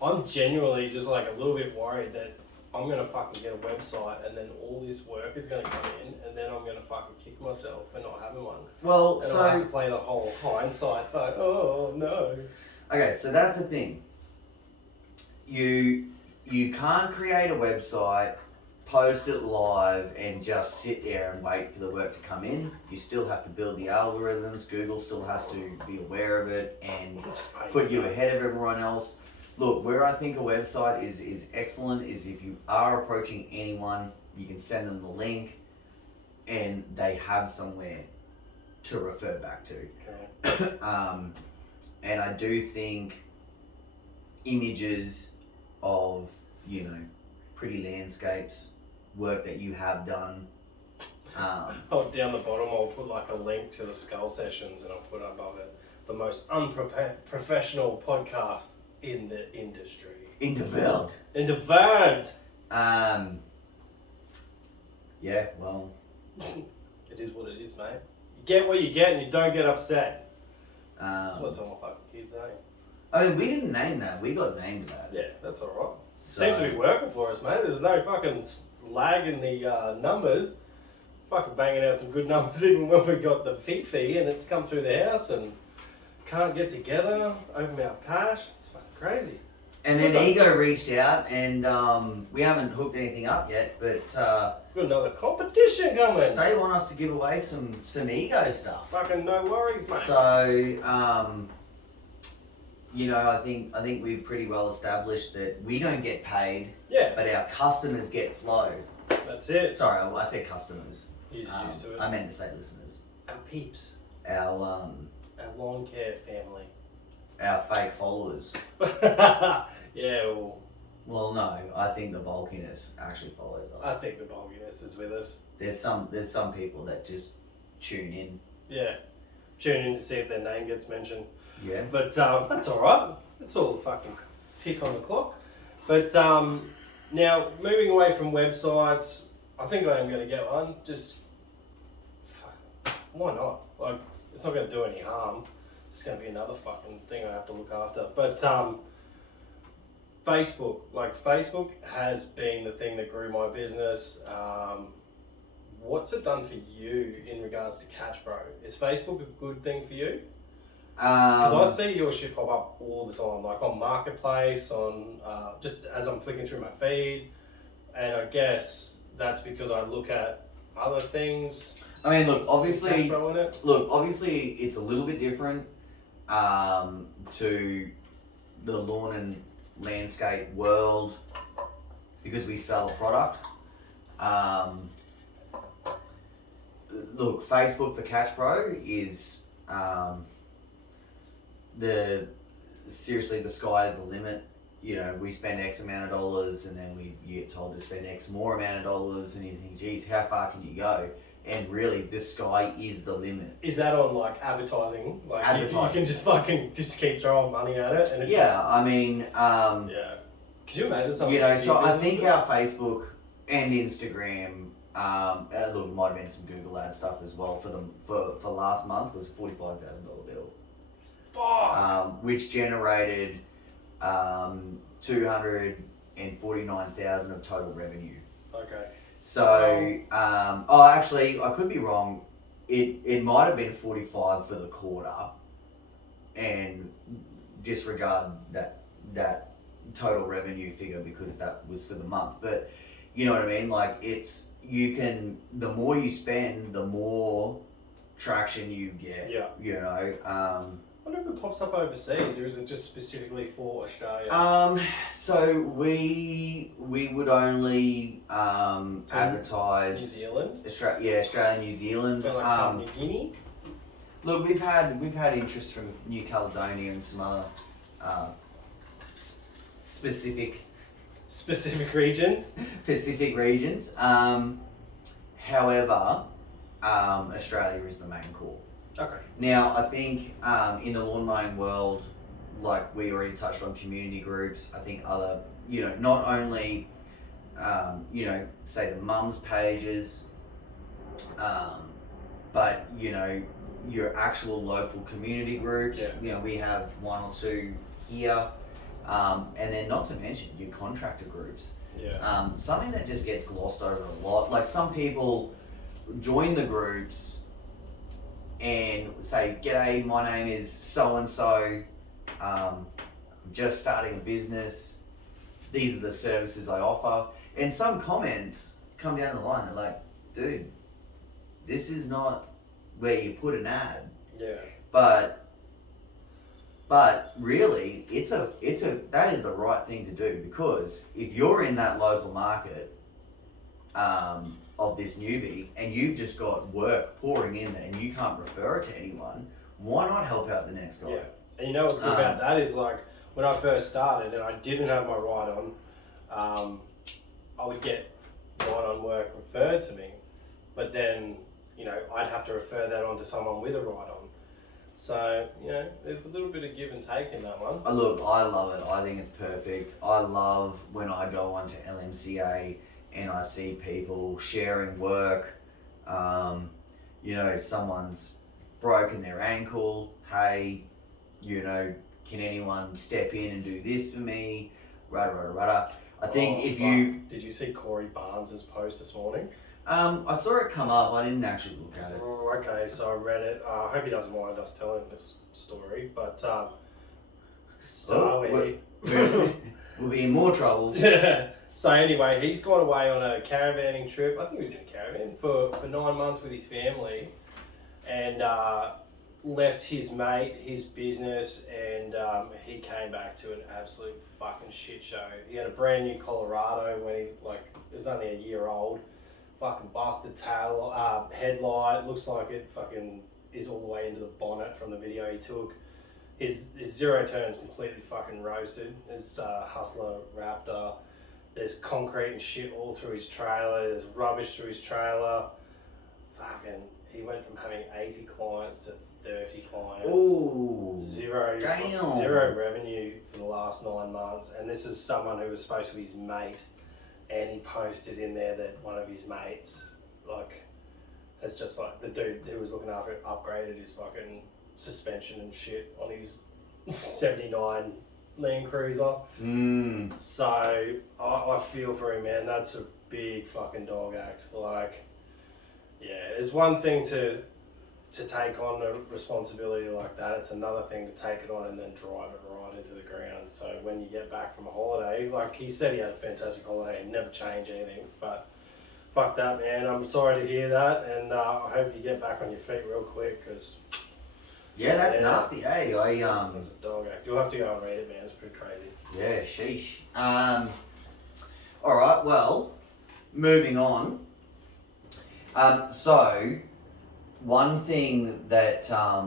I'm genuinely just like a little bit worried that I'm gonna fucking get a website and then all this work is gonna come in and then I'm gonna fucking kick myself for not having one. Well, And I'll have to play the whole hindsight, but oh no. okay, so that's the thing. You can't create a website, post it live, and just sit there and wait for the work to come in. You still have to build the algorithms. Google still has to be aware of it and put you ahead of everyone else. Look, where I think a website is excellent is if you are approaching anyone, you can send them the link and they have somewhere to refer back to. Okay. And I do think images of, you know, pretty landscapes, work that you have done. Oh, down the bottom I'll put like a link to the Skull Sessions and I'll put above it the most unprofessional podcast in the industry. In the world. In the world. Yeah, well. It is what it is, mate. You get what you get and you don't get upset. That's what I tell my fucking kids, eh? I mean, we didn't name that. We got named that. Yeah, that's alright. So, Seems to be working for us, mate. There's no fucking lag in the numbers. Fucking banging out some good numbers even when we got the fee and it's come through the house and can't get together, open our cash. It's fucking crazy. And then Ego reached out and we haven't hooked anything up yet, but We've got another competition coming. they want us to give away some Ego stuff. Fucking no worries, mate. So, you know, I think we've pretty well established that we don't get paid, Yeah, but our customers get flow. that's it. Sorry, I said customers. You're just used to it. I meant to say listeners. Our peeps. Our Lawn care family. our fake followers. Yeah, well, Well, no, I think the bulkiness actually follows us. I think the bulkiness is with us. There's some people that just tune in. Yeah. Tune in to see if their name gets mentioned. Yeah. But that's alright. It's all a fucking tick on the clock. But now, moving away from websites, I think I am going to get one. Just, why not? Like, it's not going to do any harm. It's going to be another fucking thing I have to look after. But Facebook has been the thing that grew my business. What's it done for you in regards to Catch Bro? Is Facebook a good thing for you? Because I see your shit pop up all the time, like on Marketplace, on just as I'm flicking through my feed, and I guess that's because I look at other things. I mean, look, obviously, Catch Bro in it. it's a little bit different to the lawn and landscape world because we sell a product. Look, Facebook for Catch Pro is seriously the sky is the limit. You know, we spend X amount of dollars and then you get told to spend X more amount of dollars and you think, geez, how far can you go? And really, the sky is the limit. Is that on like advertising? Like Advertising. You can just fucking just keep throwing money at it, and it Yeah, just, I mean, yeah. Could you imagine something? you know, so I business think with it? our Facebook and Instagram, look, might have been some Google ad stuff as well for them for last month was $45,000 bill. Fuck. Which generated 249,000 of total revenue. Okay. So, actually, I could be wrong. It might have been 45 for the quarter, and disregard that total revenue figure because that was for the month. But you know what I mean? Like the more you spend, the more traction you get. Yeah. You know. I wonder if it pops up overseas, or is it just specifically for Australia? So we would only advertise New Zealand? Australia, New Zealand. Kind of like Papua New Guinea? Look, we've had interest from New Caledonia and some other specific regions? Pacific regions. However, Australia is the main core. Okay. Now, I think in the lawn mowing world, like we already touched on community groups, I think other, you know, not only, you know, say the mums pages, but, you know, your actual local community groups. Yeah. You know, we have one or two here. And then not to mention your contractor groups. Yeah. Something that just gets glossed over a lot. Like some people join the groups and say, "G'day, my name is so and so. I'm just starting a business. These are the services I offer." And some comments come down the line. They're like, "Dude, this is not where you put an ad." Yeah. But really, that is the right thing to do, because if you're in that local market of this newbie and you've just got work pouring in and you can't refer it to anyone, why not help out the next guy? Yeah. And you know what's good about that is, like, when I first started and I didn't have my ride on, I would get ride on work referred to me, but then, you know, I'd have to refer that on to someone with a ride on. So, you know, there's a little bit of give and take in that one. Look, I love it. I think it's perfect. I love when I go onto LMCA and I see people sharing work. You know, someone's broken their ankle. Hey, you know, can anyone step in and do this for me? Rada. I think Did you see Corey Barnes's post this morning? I saw it come up. I didn't actually look at it. Oh, okay, so I read it. I hope he doesn't mind us telling this story, but we'll be in more trouble. Yeah. So anyway, he's gone away on a caravanning trip. I think he was in a caravan for 9 months with his family, and left his mate, his business, and he came back to an absolute fucking shit show. He had a brand new Colorado when it was only a year old. Fucking busted tail, headlight, looks like it fucking is all the way into the bonnet from the video he took. His zero turns completely fucking roasted. His Hustler Raptor. There's concrete and shit all through his trailer. There's rubbish through his trailer. Fucking, he went from having 80 clients to 30 clients. Ooh. Zero revenue for the last 9 months. And this is someone who was supposed to be his mate. And he posted in there that one of his mates, has just, the dude who was looking after it upgraded his fucking suspension and shit on his 79 Land Cruiser. So I feel for him, man. That's a big fucking dog act. It's one thing to take on a responsibility like that. It's another thing to take it on and then drive it right into the ground. So when you get back from a holiday, he said he had a fantastic holiday and never changed anything, but fuck that, man. I'm sorry to hear that, and I hope you get back on your feet real quick, because that's nasty, eh? That's a dog act. You'll have to go and read it, man. It's pretty crazy. Yeah, sheesh. Alright, well, moving on. So one thing that I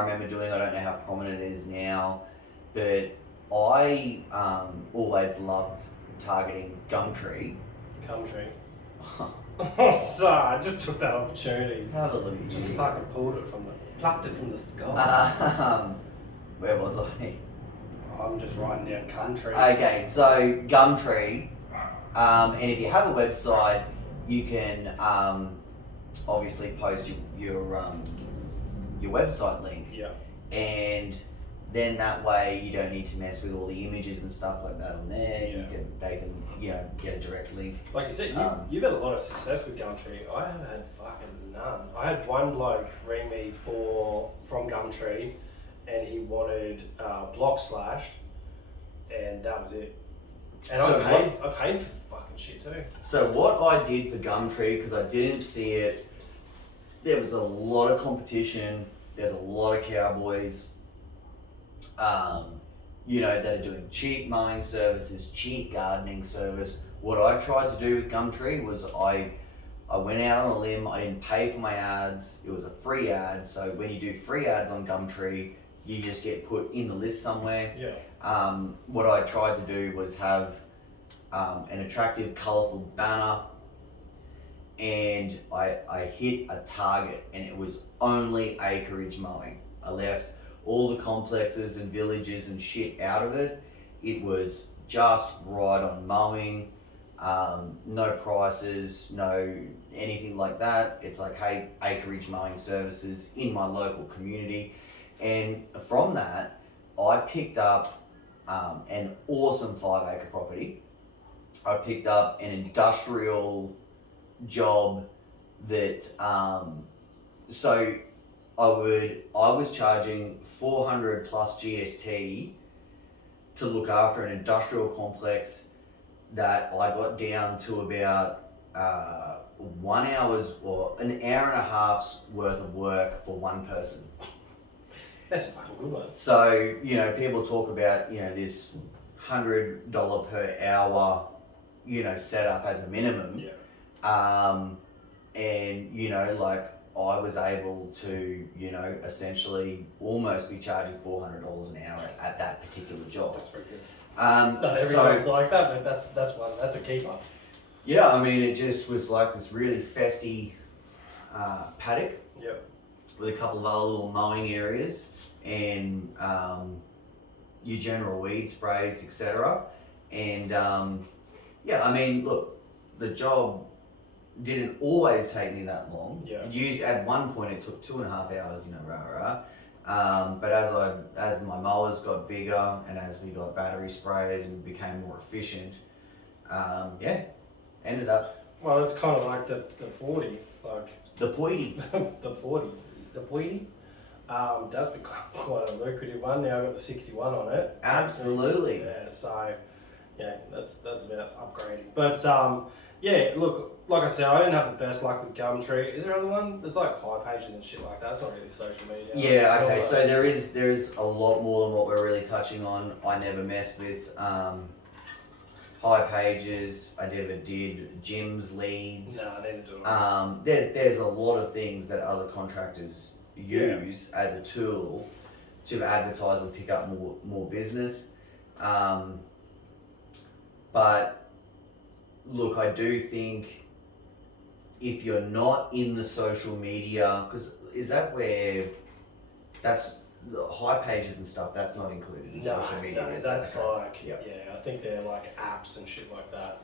remember doing, I don't know how prominent it is now, but I always loved targeting Gumtree. Gumtree. Oh, sorry, I just took that opportunity. Have a look at Just you. fucking plucked it from the sky. Where was I? I'm just writing down country. Okay, so Gumtree, and if you have a website, you can obviously post your website link. Yeah. And then that way you don't need to mess with all the images and stuff like that on there. Yeah. They can get a direct link. Like you said, you've had a lot of success with Gumtree. I have had fucking none. I had one bloke ring me from Gumtree, and he wanted block slashed, and that was it. And So I paid for the fucking shit too. So what I did for Gumtree, because I didn't see it, there was a lot of competition. There's a lot of cowboys, that are doing cheap mowing services, cheap gardening service. What I tried to do with Gumtree was I went out on a limb. I didn't pay for my ads. It was a free ad. So when you do free ads on Gumtree, you just get put in the list somewhere. Yeah. What I tried to do was have an attractive, colourful banner, and I hit a target, and it was only acreage mowing. I left all the complexes and villages and shit out of it. It was just right on mowing, no prices, no anything like that. It's like, hey, acreage mowing services in my local community. And from that, I picked up an awesome 5 acre property. I picked up an industrial job that, so I was charging 400 plus GST to look after an industrial complex that I got down to about 1 hour's or an hour and a half's worth of work for one person. That's a fucking good one. So, people talk about, this $100 per hour, setup as a minimum. Yeah. And, like, I was able to, essentially almost be charging $400 an hour at that particular job. That's very good. Not every job's like that, but that's a keeper. Yeah, I mean, it just was like this really festy paddock. Yep. With a couple of other little mowing areas and your general weed sprays, etc. And I mean, look, the job didn't always take me that long. Yeah. At one point it took 2.5 hours, but as my mowers got bigger and as we got battery sprayers and became more efficient, ended up. Well, it's kind of like the 40, like the Poity. the 40. The Poity, that's been quite a lucrative one. Now I've got the 61 on it. Absolutely. Yeah, so that's about upgrading. But look, like I said, I didn't have the best luck with Gumtree. Is there another one? There's like High Pages and shit like that. It's not really social media. Yeah, okay. So there is a lot more than what we're really touching on. I never messed with High Pages. I never did Jim's Leads. No, neither do I. There's a lot of things that other contractors use as a tool to advertise and pick up more business. But look, I do think if you're not in the social media, because is that where that's the High Pages and stuff, that's not included in social media? No, that's like, I think they're like apps and shit like that.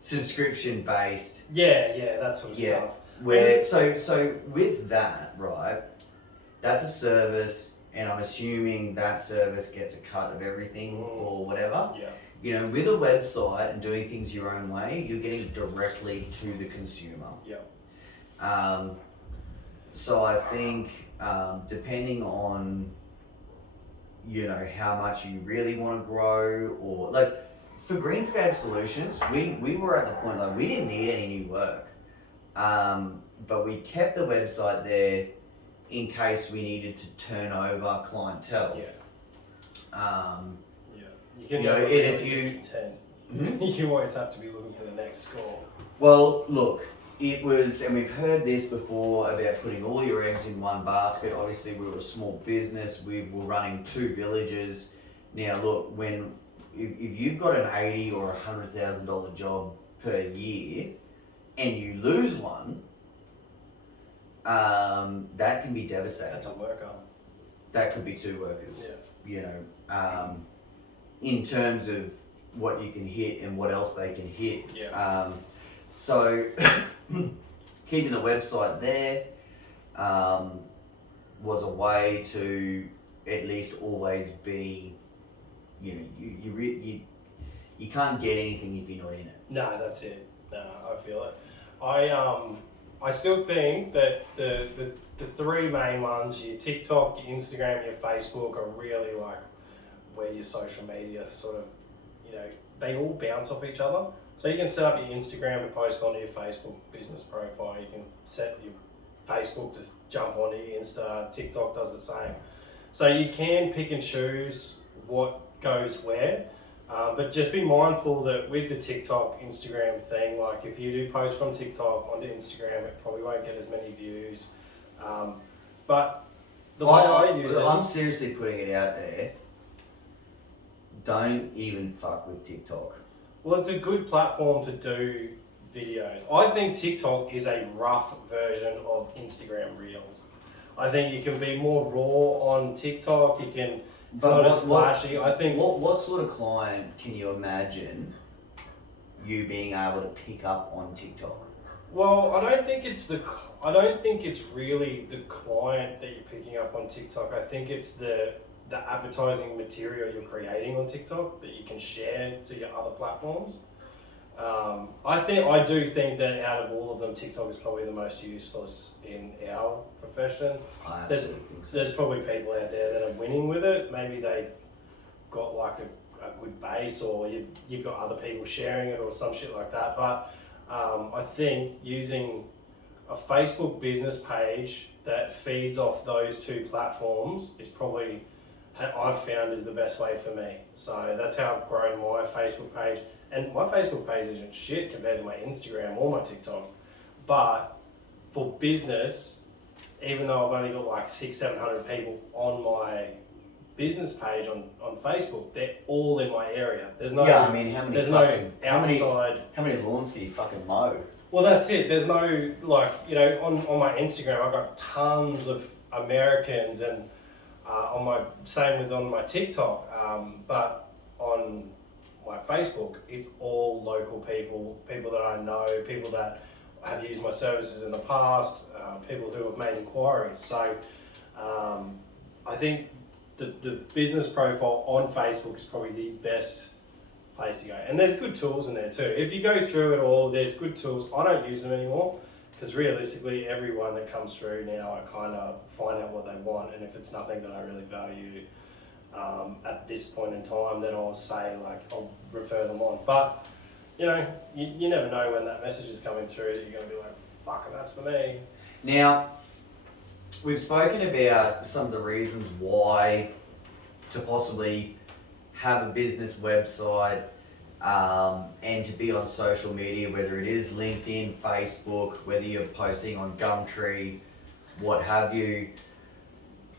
Subscription based. Yeah, that sort of stuff. Where so with that, right, that's a service, and I'm assuming that service gets a cut of everything or whatever. Yeah. With a website and doing things your own way, you're getting directly to the consumer. Yeah. So I think depending on how much you really want to grow, or like for Greenscape Solutions, we were at the point like we didn't need any new work, but we kept the website there in case we needed to turn over clientele. You can if you content. You always have to be looking for the next score. Well, look, it was, and we've heard this before about putting all your eggs in one basket. Obviously, we were a small business. We were running 2 villages. Now, look, if you've got an $80,000 or $100,000 job per year, and you lose one, that can be devastating. That's a worker. That could be 2 workers. Yeah. In terms of what you can hit and what else they can hit. Yeah. So keeping the website there was a way to at least always be, you can't get anything if you're not in it. No, that's it. No, I feel it. I still think that the 3 main ones, your TikTok, your Instagram, and your Facebook, are really like where your social media sort of, they all bounce off each other. So you can set up your Instagram to post onto your Facebook business profile. You can set your Facebook to jump onto your Insta. TikTok does the same. So you can pick and choose what goes where. But just be mindful that with the TikTok, Instagram thing, like if you do post from TikTok onto Instagram, it probably won't get as many views. But the way I use it... I'm seriously putting it out there. Don't even fuck with TikTok. Well, it's a good platform to do videos. I think TikTok is a rough version of Instagram Reels. I think you can be more raw on TikTok. You can... It's not as flashy. I think. What sort of client can you imagine you being able to pick up on TikTok? Well, I don't think it's really the client that you're picking up on TikTok. I think it's the the advertising material you're creating on TikTok that you can share to your other platforms. I do think that out of all of them, TikTok is probably the most useless in our profession. I absolutely think so. There's probably people out there that are winning with it. Maybe they've got like a good base, or you've got other people sharing it or some shit like that. But I think using a Facebook business page that feeds off those two platforms is probably, I've found, is the best way for me. So that's how I've grown my Facebook page. And my Facebook page isn't shit compared to my Instagram or my TikTok. But for business, even though I've only got like 600-700 people on my business page on Facebook, they're all in my area. There's no, yeah, I mean, how many lawns can you fucking mow? Well, that's it. There's no, like, you know, on my Instagram, I've got tons of Americans, and on my TikTok, but on my Facebook, it's all local people that I know, people that have used my services in the past, people who have made inquiries. So I think the business profile on Facebook is probably the best place to go. And there's good tools in there too. If you go through it all, there's good tools. I don't use them anymore because realistically, everyone that comes through now, I kind of find out what they want. And if it's nothing that I really value at this point in time, then I'll say, like, I'll refer them on. But, you know, you never know when that message is coming through that you're going to be like, fuck, that's for me. Now, we've spoken about some of the reasons why to possibly have a business website and to be on social media, whether it is LinkedIn, Facebook, whether you're posting on Gumtree, what have you.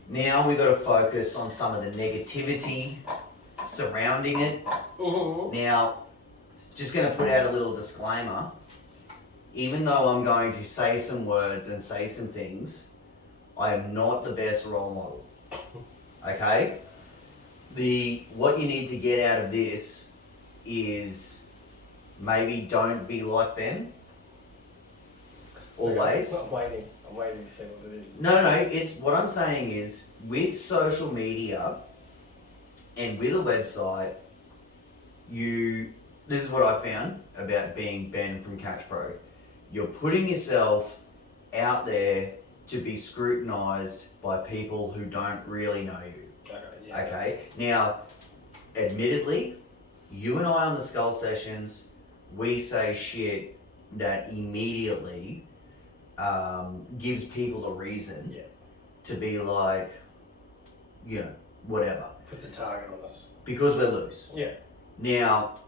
Now we've got to focus on some of the negativity surrounding it. Mm-hmm. Now, just going to put out a little disclaimer. Even though I'm going to say some words and say some things, I am not the best role model. Okay? What you need to get out of this is maybe don't be like Ben. Always. I'm waiting to see what it is. No, it's what I'm saying is with social media and with a website, this is what I found about being Ben from Catch Pro. You're putting yourself out there to be scrutinized by people who don't really know you. Okay, yeah. Okay? Now, admittedly, you and I on the Skull Sessions, we say shit that immediately gives people a reason to be like, you know, whatever. Puts a target on us. Because we're loose. Yeah. Now,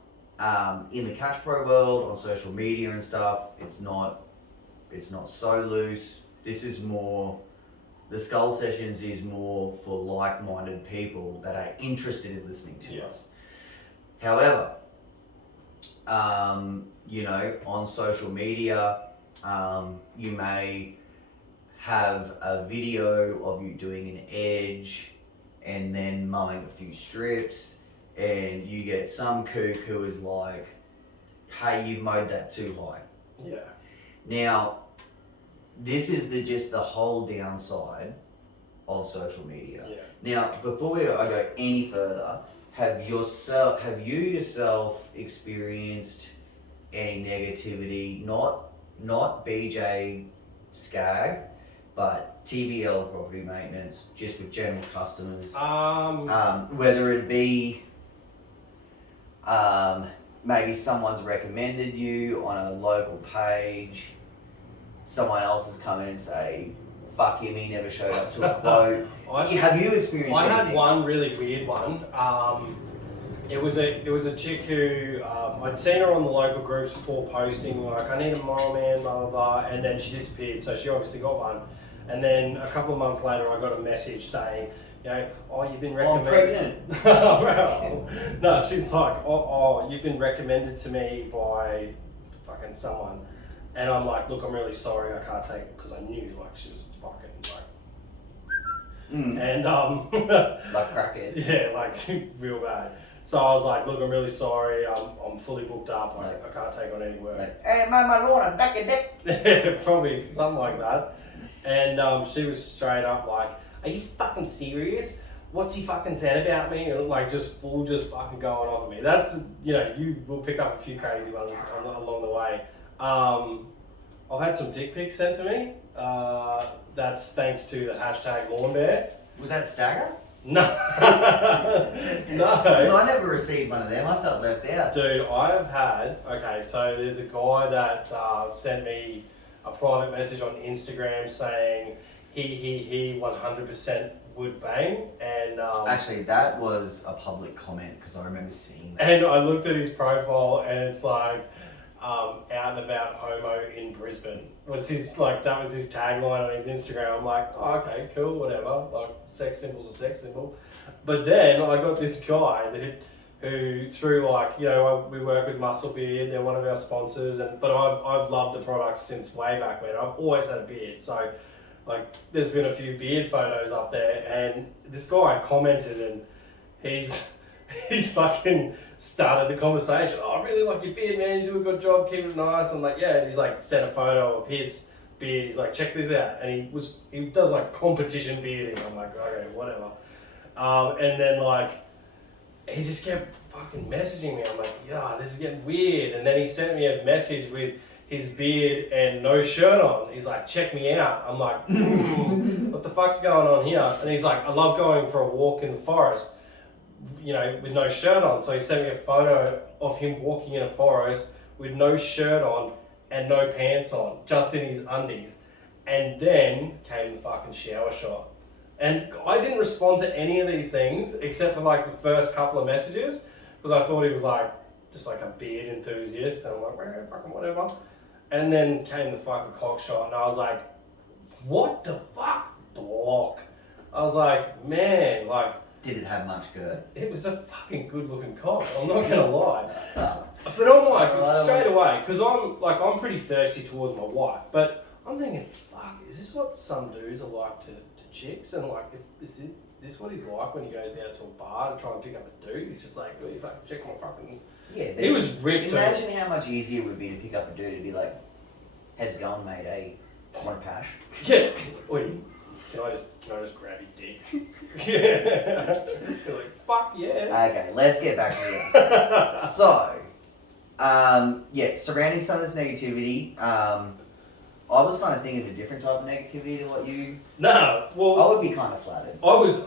in the Catch Pro world, on social media and stuff, it's not so loose. This is more, the Skull Sessions is more for like-minded people that are interested in listening to us. However, you know, on social media, you may have a video of you doing an edge and then mowing a few strips, and you get some kook who is like, hey, you mowed that too high. Yeah. Now, this is just the whole downside of social media. Yeah. Now, before I go any further, have you yourself experienced any negativity? Not BJ Skag, but TBL property maintenance, just with general customers. Whether it be maybe someone's recommended you on a local page, someone else has come in and say, fuck him, he never showed up to a quote. Have you experienced anything? I had one really weird one. It was a chick who I'd seen her on the local groups before posting like, I need a moral man, blah blah blah, and then she disappeared. So she obviously got one. And then a couple of months later, I got a message saying, you know, oh, you've been recommended. I'm pregnant. No, she's like, oh, you've been recommended to me by fucking someone. And I'm like, look, I'm really sorry, I can't take it, because I knew like she was fucking like, and like crackhead. Yeah, like real bad. So I was like, look, I'm really sorry, I'm fully booked up, I can't take on any work. Like, hey, my lord, I'm back in deck. Probably something like that. And she was straight up like, are you fucking serious? what's he fucking said about me? And like just fucking going off of me. That's, you will pick up a few crazy ones along the way. I've had some dick pics sent to me. That's thanks to the hashtag Lawn Bear. Was that Stagger? No. No. Because I never received one of them. I felt left out. Dude, I have had, so there's a guy that sent me a private message on Instagram saying he 100% would bang. And Actually, that was a public comment because I remember seeing that. and I looked at his profile and it's like, out and about homo in Brisbane was that was his tagline on his Instagram. I'm like, oh, okay, cool, whatever. Like, sex symbol's a sex symbol. But then I got this guy who through we work with Muscle Beard. They're one of our sponsors, but I've loved the products since way back when. I've always had a beard, so there's been a few beard photos up there, and this guy commented, and he's fucking started the conversation. Oh, I really like your beard, man. You do a good job. Keep it nice. I'm like, yeah. And he's sent a photo of his beard. He's like, check this out. And he does competition bearding. I'm like, okay, whatever. And then he just kept fucking messaging me. I'm like, yeah, this is getting weird. And then he sent me a message with his beard and no shirt on. He's like, check me out. I'm like, what the fuck's going on here? And he's like, I love going for a walk in the forest, with no shirt on. So he sent me a photo of him walking in a forest with no shirt on and no pants on, just in his undies. And then came the fucking shower shot. And I didn't respond to any of these things except for the first couple of messages, because I thought he was just a beard enthusiast, and I'm like, well, fucking whatever. And then came the fucking cock shot, and I was like, what the fuck? Block. I was like, man, Did it have much girth? it was a fucking good looking cock, I'm not gonna lie. But I'm straight away, because I'm pretty thirsty towards my wife, but I'm thinking, fuck, is this what some dudes are like to chicks? And if this what he's like when he goes out to a bar to try and pick up a dude? He's just like, oh, you fucking check my fucking... Yeah. He was ripped. Imagine how much easier it would be to pick up a dude and be like, how's it going, mate? Hey, want a pash? Yeah. Oi, can I just grab your dick? Yeah. You're like, fuck yeah. Okay, let's get back to the episode. So, surrounding some of this negativity, I was kind of thinking of a different type of negativity to what you... No, well... I would be kind of flattered. I was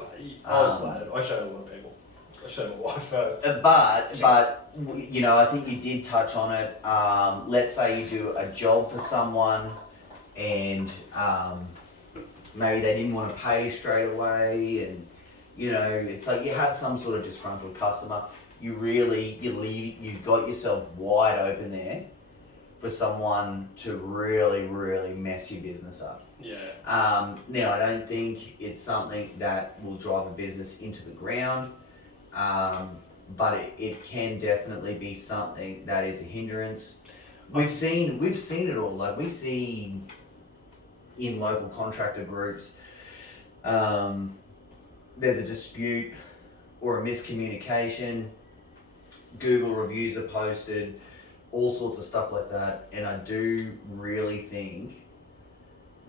flattered. I showed a lot of people. I showed my wife first. But I think you did touch on it. Let's say you do a job for someone and maybe they didn't want to pay straight away, and it's you have some sort of disgruntled customer. You've got yourself wide open there for someone to really, really mess your business up. Yeah. Now, I don't think it's something that will drive a business into the ground, but it can definitely be something that is a hindrance. We've seen it all. We see in local contractor groups, there's a dispute or a miscommunication. Google reviews are posted, all sorts of stuff like that, and I do really think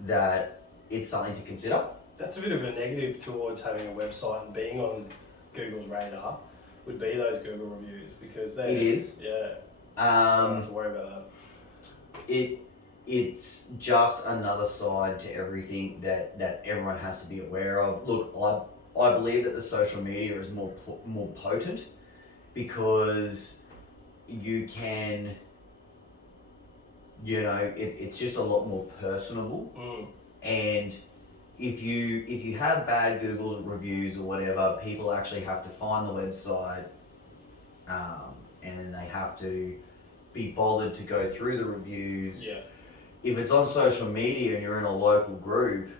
that it's something to consider. That's a bit of a negative towards having a website and being on Google's radar, would be those Google reviews, because It is. Yeah. Don't have to worry about that. It's just another side to everything that everyone has to be aware of. Look, I believe that the social media is more potent, because you can, it's just a lot more personable. And if you have bad Google reviews or whatever, people actually have to find the website, and then they have to be bothered to go through the reviews. Yeah. If it's on social media and you're in a local group,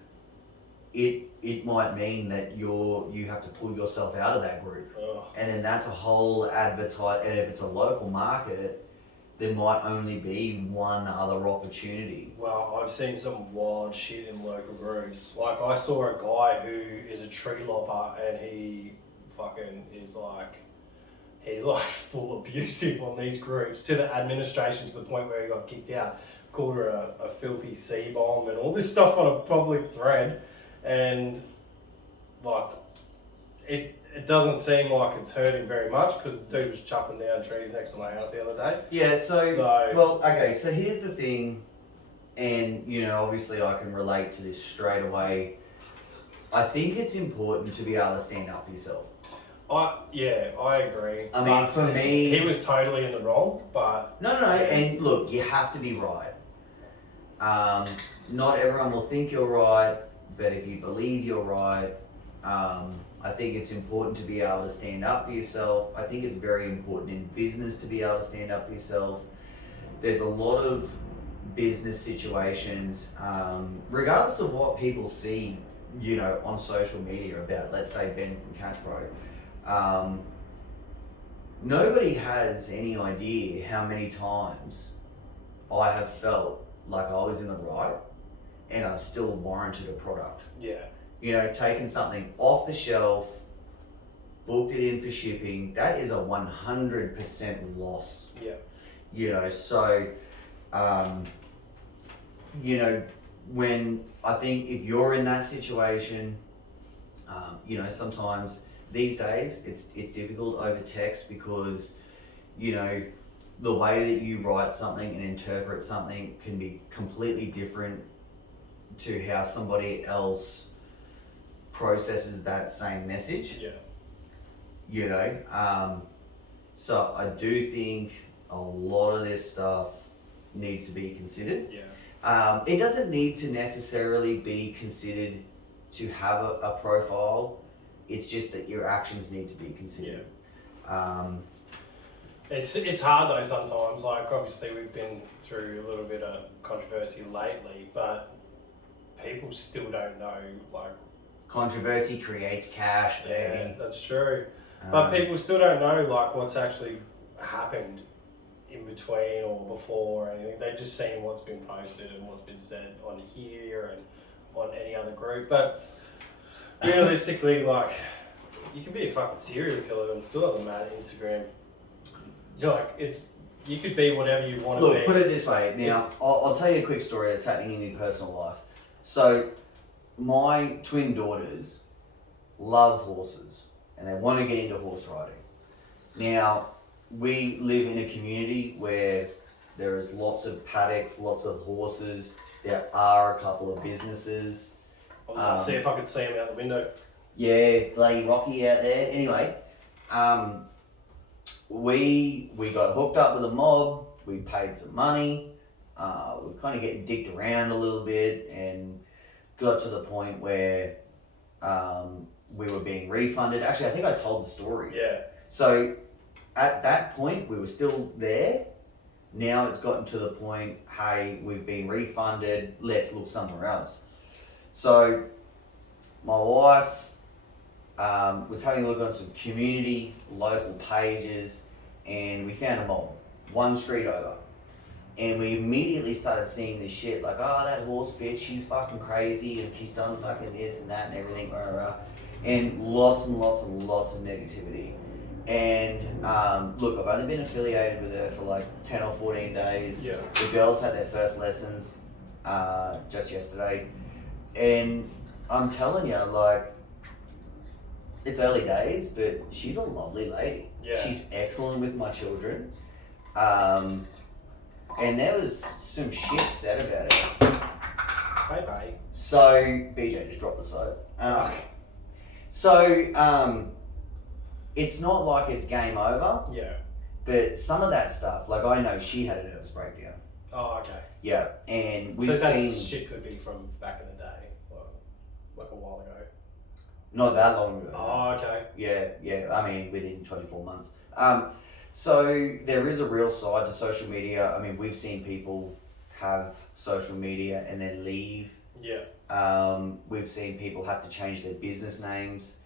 it might mean that you have to pull yourself out of that group. Ugh. And then that's a whole and if it's a local market, there might only be one other opportunity. Well, I've seen some wild shit in local groups. I saw a guy who is a tree lopper, and he fucking is he's full abusive on these groups, to the administration, to the point where he got kicked out, called her a filthy C-bomb and all this stuff on a public thread. And it doesn't seem like it's hurting very much because the dude was chopping down trees next to my house the other day. Yeah, So- well, okay, so here's the thing, and obviously I can relate to this straight away. I think it's important to be able to stand up for yourself. I agree. I mean, for me, he was totally in the wrong, but no, and look, you have to be right. Not everyone will think you're right, but if you believe you're right, I think it's important to be able to stand up for yourself. I think it's very important in business to be able to stand up for yourself. There's a lot of business situations, regardless of what people see, on social media about, let's say, Ben from Catch Pro. Nobody has any idea how many times I have felt like I was in the right and I've still warranted a product. yeah, Taken something off the shelf, booked it in for shipping, that is a 100% loss. yeah, So, when I think if you're in that situation, sometimes these days it's difficult over text because, the way that you write something and interpret something can be completely different to how somebody else processes that same message. So I do think a lot of this stuff needs to be considered. It doesn't need to necessarily be considered to have a profile. It's just that your actions need to be considered. It's hard though sometimes. Like obviously we've been through a little bit of controversy lately, but people still don't know. Like Controversy creates cash, baby. yeah, that's true. But people still don't know like what's actually happened in between or before or anything. They've just seen what's been posted and what's been said on here and on any other group. But realistically, like, you can be a fucking serial killer and still have a mad Instagram. You could be whatever you want to be. Look, put it this way. Now, I'll tell you a quick story that's happening in my personal life. So, my twin daughters love horses and they want to get into horse riding. Now, we live in a community where there is lots of paddocks, lots of horses. There are a couple of businesses. I was gonna see if I could see them out the window. Yeah, bloody Rocky out there. Anyway, we got hooked up with a mob. We paid some money. We kind of getting dicked around a little bit and got to the point where we were being refunded. Actually, I think I told the story. Yeah. So at that point, we were still there. Now it's gotten to the point, hey, we've been refunded. Let's look somewhere else. So my wife was having a look on some community local pages and we found a mob one street over. And we immediately started seeing this shit like, oh, that horse bitch, she's fucking crazy and she's done fucking this and that and everything, rah, rah, rah. And lots and lots and lots of negativity. And look, I've only been affiliated with her for like 10 or 14 days. Yeah. The girls had their first lessons just yesterday. And I'm telling you, like, it's early days, but she's a lovely lady. Yeah. She's excellent with my children. And there was some shit said about it. Bye. So, BJ just dropped the soap. So, it's not like it's game over, Yeah. but some of that stuff, like I know she had a nervous breakdown. Oh, okay. Yeah, and So we've that seen, shit could be from back in the day, like a while ago. not that long ago. Oh, okay. Yeah, I mean, within 24 months. So there is a real side to social media. I mean, we've seen people have social media and then leave. Yeah. We've seen people have to change their business names.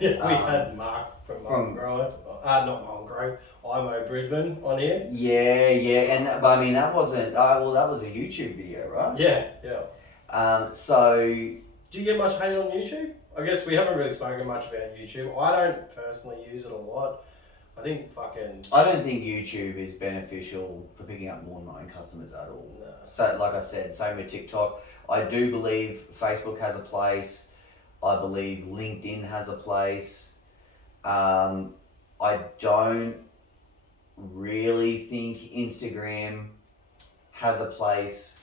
Yeah, we had Mark from Mulgrove, not Mulgrove, IMO Brisbane on here. Yeah, but I mean, that wasn't, that was a YouTube video, right? Yeah. So, Do you get much hate on YouTube? I guess we haven't really spoken much about YouTube. I don't personally use it a lot. I think I don't think YouTube is beneficial for picking up more known customers at all. No. So, like I said, same with TikTok. I do believe Facebook has a place. I believe LinkedIn has a place. I don't really think Instagram has a place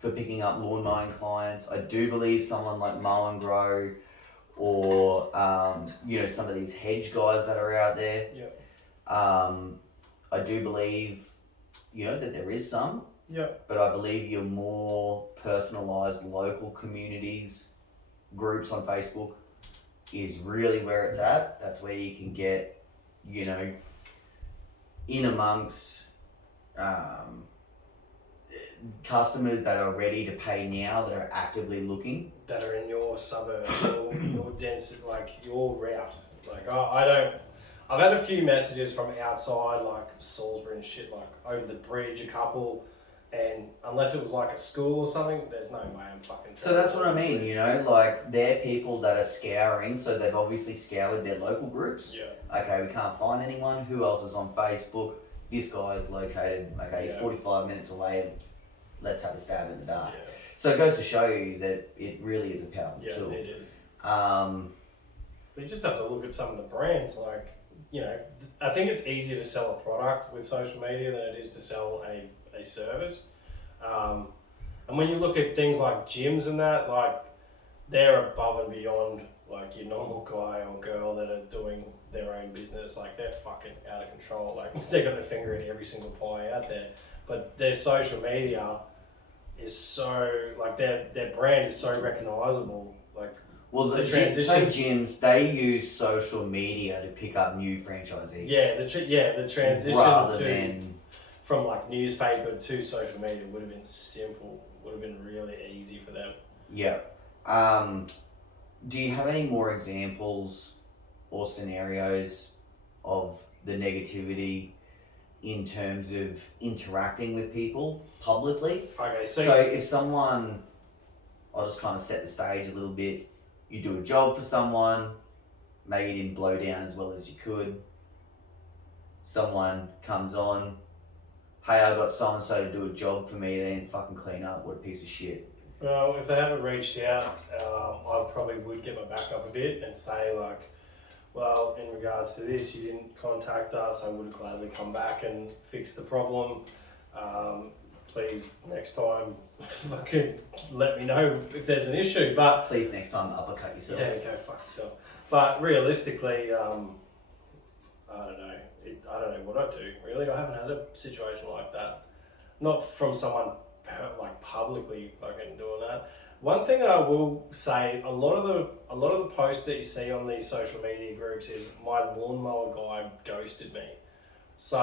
for picking up lawn mowing clients. I do believe someone like Mow and Grow or some of these hedge guys that are out there. Yeah. I do believe that there is some. Yeah. But I believe your more personalized local communities groups on Facebook is really where it's at. That's where you can get in amongst customers that are ready to pay now, that are actively looking, that are in your suburb, your density, like your route. Like I've had a few messages from outside, like Salisbury and shit, like over the bridge, a couple, and unless it was like a school or something, there's no way I'm fucking. So that's what I mean, like they're people that are scouring, so they've obviously scoured their local groups. Yeah. Okay, we can't find anyone. Who else is on Facebook? This guy is located. Okay, he's 45 minutes away. Let's have a stab in the dark. Yeah. So it goes to show you that it really is a powerful tool. Yeah, it is. But you just have to look at some of the brands. Like, I think it's easier to sell a product with social media than it is to sell a service. And when you look at things like gyms and that, like they're above and beyond like your normal guy or girl that are doing their own business. Like they're fucking out of control. Like they got their finger in every single pie out there. But their social media is so, like their brand is so recognizable. Like, well, the gyms, they use social media to pick up new franchisees. Yeah, the transition than from like newspaper to social media would have been simple. Would have been really easy for them. Yeah. Do you have any more examples or scenarios of the negativity in terms of interacting with people publicly? Okay, so if someone, I'll just kind of set the stage a little bit. You do a job for someone, maybe you didn't blow down as well as you could. Someone comes on, hey, I got so-and-so to do a job for me, they didn't fucking clean up, what a piece of shit. Well, if they haven't reached out, I probably would get my back up a bit and say like, well, in regards to this, you didn't contact us, I would gladly come back and fix the problem. Please, next time, fucking let me know if there's an issue. But please, next time, uppercut yourself. Yeah, go fuck yourself. But realistically, I don't know. I don't know what I'd do, really. I haven't had a situation like that. Not from someone like publicly fucking doing that. One thing I will say, a lot of the posts that you see on these social media groups is my lawnmower guy ghosted me. So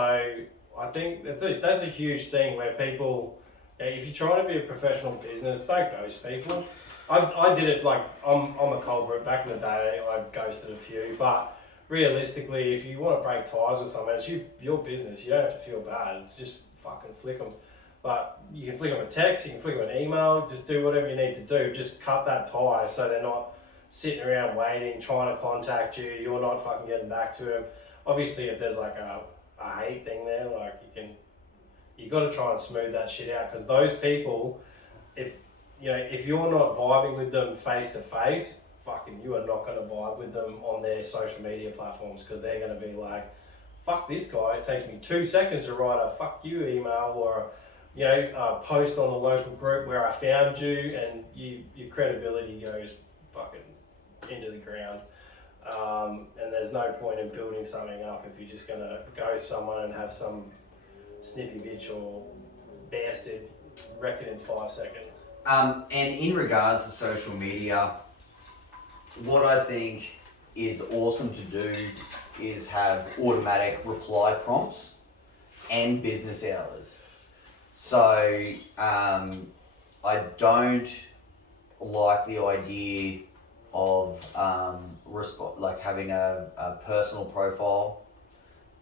I think that's a huge thing where people, if you're trying to be a professional business, don't ghost people. I did it like I'm a culprit. Back in the day, I ghosted a few, but realistically, if you want to break ties with someone, it's your business. You don't have to feel bad. It's just fucking flick them. But you can flick them a text, you can flick them an email, just do whatever you need to do. Just cut that tie so they're not sitting around waiting, trying to contact you, you're not fucking getting back to them. Obviously, if there's like a hate thing there, like you got to try and smooth that shit out, because those people, if you're not vibing with them face to face, fucking you are not going to vibe with them on their social media platforms, because they're going to be like, fuck this guy, it takes me 2 seconds to write a fuck you email or post on the local group where I found you, and your credibility goes fucking into the ground. And there's no point in building something up if you're just going to ghost someone and have some snippy bitch or bastard wreck it in 5 seconds. And in regards to social media, what I think is awesome to do is have automatic reply prompts and business hours. So I don't like the idea of having a personal profile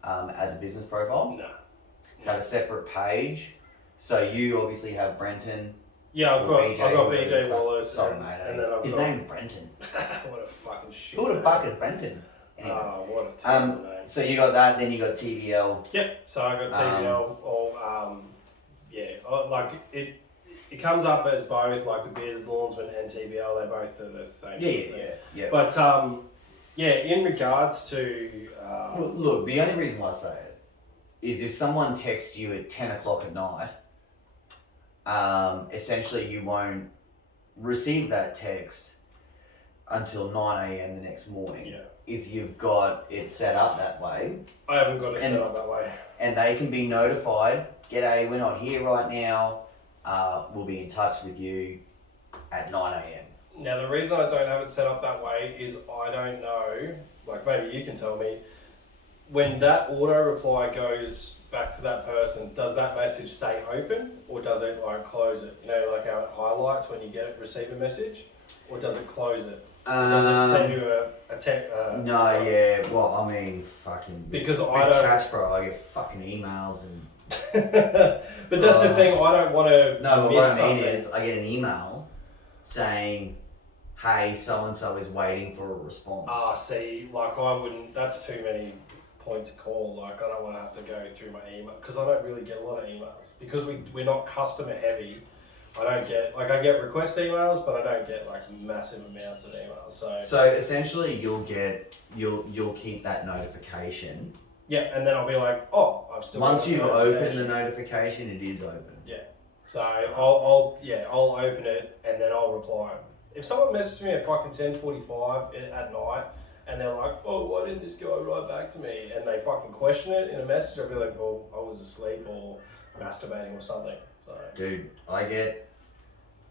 as a business profile. No. Have a separate page. So you obviously have Brenton. Yeah, I've got BJ Wallace. Sorry, mate. And then his name's Brenton. What a fucking shit. Who would have bucketed Brenton? Anyway. Oh, what a terrible name. So you got that, then you got TBL. Yep. So I got TBL. Like it comes up as both, like the Bearded Lawnsman and TBL. They both are the same. Yeah. But Yeah, in regards to Look, the only reason why I say it is if someone texts you at 10 o'clock at night, essentially you won't receive that text until 9 a.m. the next morning. Yeah. If you've got it set up that way. I haven't got it set up that way. And they can be notified, g'day, we're not here right now, we'll be in touch with you at 9 a.m. Now, the reason I don't have it set up that way is I don't know, like maybe you can tell me, when that auto reply goes back to that person, does that message stay open or does it like close it? You know, like how it highlights when you receive a message, or does it close it? Does it send you a text? No, yeah, well, I mean, fucking. Because big I don't. catch, bro. I get fucking emails and. But that's the thing. I don't want to. No, but what I mean is, I get an email saying, "Hey, so and so is waiting for a response." See, like I wouldn't. That's too many points of call. Like I don't want to have to go through my email because I don't really get a lot of emails because we're not customer heavy. I don't get I get request emails, but I don't get like massive amounts of emails. So essentially, you'll keep that notification. Yeah, and then I'll be like, oh, I've still. Once you've opened the notification, it is open. Yeah. So I'll open it and then I'll reply. If someone messages me at fucking 10:45 at night and they're like, oh, why didn't this go right back to me? And they fucking question it in a message, I'll be like, well, I was asleep or masturbating or something. So. Dude, I do.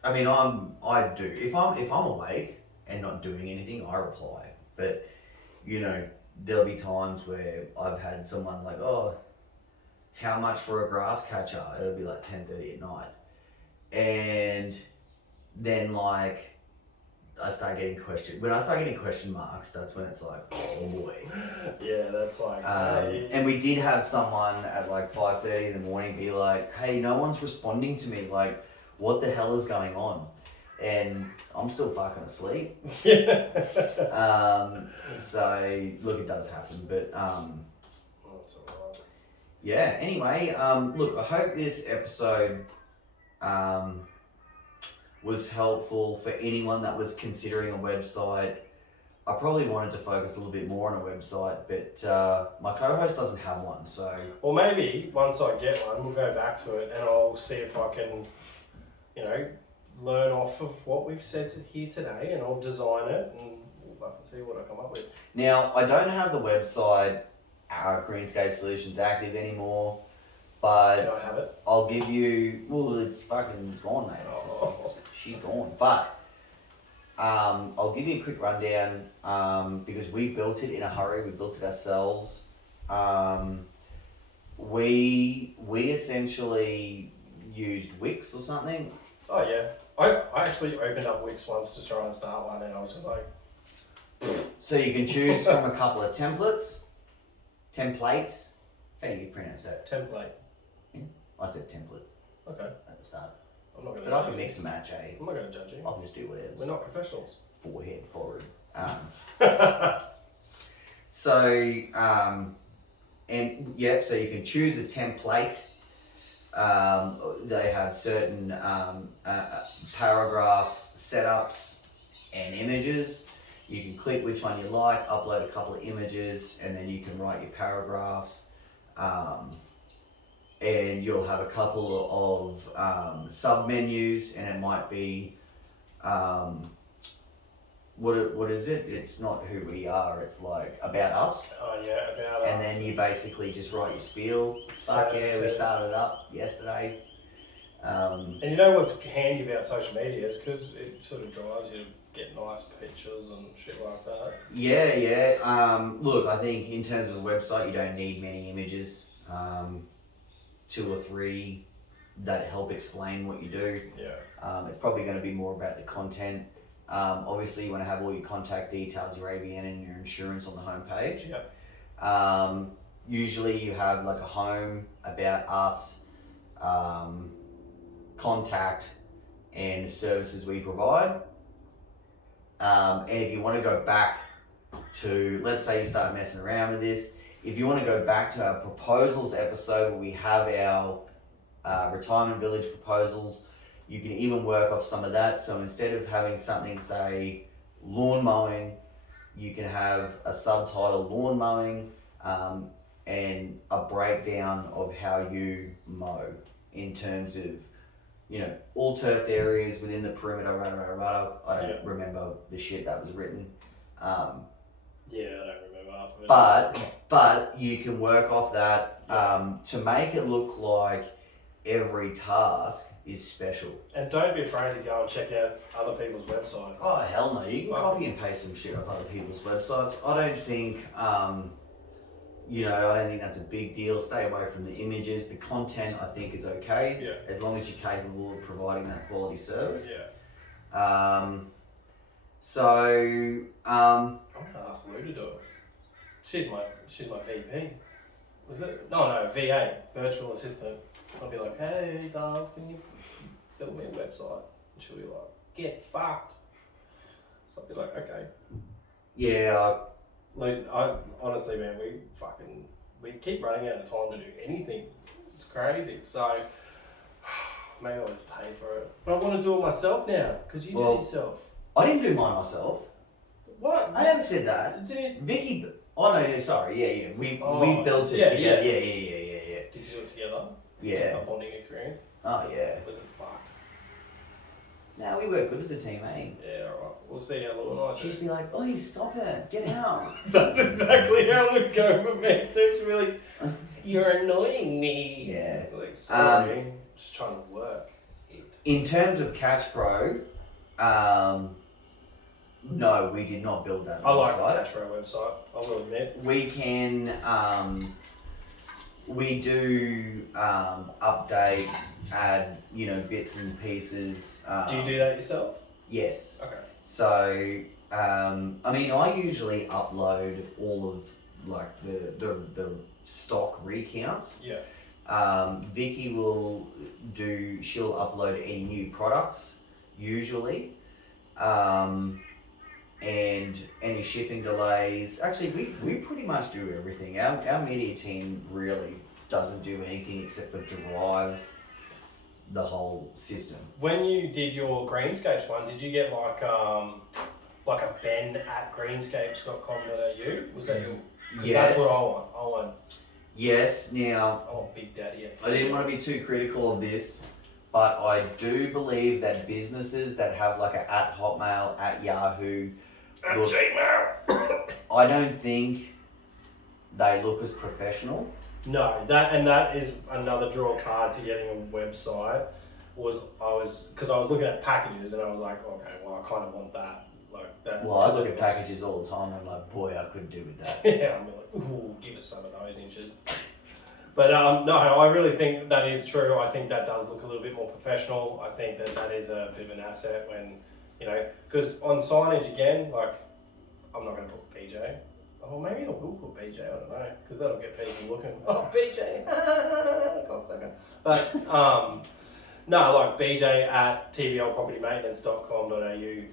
If I'm awake and not doing anything, I reply. But you know, there'll be times where I've had someone like, oh, how much for a grass catcher? It'll be like 10:30 at night, and then like I start getting when I start getting question marks, that's when it's like, oh boy. Yeah, that's like. And we did have someone at like 5:30 in the morning be like, hey, no one's responding to me. Like, what the hell is going on? And I'm still fucking asleep. So look, it does happen, but That's alright. yeah. Anyway, look, I hope this episode was helpful for anyone that was considering a website. I probably wanted to focus a little bit more on a website, but my co-host doesn't have one, so. Well, maybe once I get one, we'll go back to it and I'll see if I can, learn off of what we've said here today, and I'll design it and I can see what I come up with. Now, I don't have the website Greenscape Solutions active anymore, but Can I have it? I'll give you. Well, it's gone, mate. Oh. She's gone, but I'll give you a quick rundown because we built it in a hurry. We built it ourselves. We essentially used Wix or something. Oh yeah, I actually opened up Wix once to try and start one, and I was just like. So you can choose from a couple of templates. How do you pronounce that? Template. I said template Okay. at the start. I'm not gonna. But I can mix and match, eh? I'm not gonna judge you. I can just do whatever. We're not professionals. Forehead, forward. Yeah. So you can choose a template. They have certain paragraph setups and images. You can click which one you like, upload a couple of images, and then you can write your paragraphs. And you'll have a couple of sub menus, and it might be what is it? It's not who we are. It's like about us. Oh yeah, about us. And then you basically just write your spiel. Fuck yeah, we started up yesterday. And you know what's handy about social media is because it sort of drives you to get nice pictures and shit like that. Yeah. Look, I think in terms of a website, you don't need many images. 2 or 3 that help explain what you do. Yeah. It's probably going to be more about the content. Obviously, you want to have all your contact details, your ABN and your insurance on the homepage. Yeah. Usually you have like a home, about us, contact, and services we provide. And if you want to go back to, let's say you start messing around with this, if you want to go back to our proposals episode where we have our retirement village proposals, you can even work off some of that. So instead of having something say lawn mowing, you can have a subtitle lawn mowing, and a breakdown of how you mow in terms of, all turfed areas within the perimeter, I don't remember the shit that was written. Yeah, I don't remember half of it. But you can work off that to make it look like every task is special. And don't be afraid to go and check out other people's websites. Oh, hell no. You can copy and paste some shit off other people's websites. I don't think, I don't think that's a big deal. Stay away from the images. The content, I think, is okay. As long as you're capable of providing that quality service. So, I'm gonna ask Lou to do it. She's my VP. Was it? No, VA, virtual assistant. I'll be like, hey, Dars, can you build me a website? And she'll be like, get fucked. So I'll be like, okay. Yeah. I honestly, man, we keep running out of time to do anything. It's crazy. So maybe I'll just pay for it. But I want to do it myself now because you do it yourself. I didn't do mine myself. What? I never said that. Vicky. Oh no, sorry. Yeah. We built it together. Yeah. Did you do it together? Yeah. A bonding experience. Oh yeah. Was it fucked? No, we work good as a team, eh? Yeah, alright. We'll see how Lou and I do. She'd just be like, "Oh, stop it, get out." That's exactly how it would go for me too. She'd be like, "You're annoying me." Yeah. Like, sorry, just trying to work it. In terms of Catch Pro, no, we did not build that. I like the Catch Pro website. I will admit. We can, we do update, add, bits and pieces. Do you do that yourself? Yes. Okay. So, I usually upload all of like the stock recounts. Yeah. Vicky she'll upload any new products usually. And any shipping delays. Actually, we pretty much do everything. Our media team really doesn't do anything except for drive the whole system. When you did your Greenscapes one, did you get like a Ben at greenscapes.com.au? Was that your? Yes. That's what I want. Yes. Now, I want Big Daddy. I didn't want to be too critical of this, but I do believe that businesses that have like a at Hotmail, at Yahoo, Gmail. I don't think they look as professional. No, that is another draw card to getting a website. I was looking at packages and I was like, okay, well I kind of want that, like that. Well, I look at packages all the time. And I'm like, boy, I couldn't do with that. Yeah, I'm like, ooh, give us some of those inches. But no, I really think that is true. I think that does look a little bit more professional. I think that is a bit of an asset when, because on signage again, like, I'm not going to put BJ. Oh, maybe I will put BJ, I don't know, because that'll get people looking. Oh, BJ, cocksucker. But, no, like BJ at tblpropertymaintenance.com.au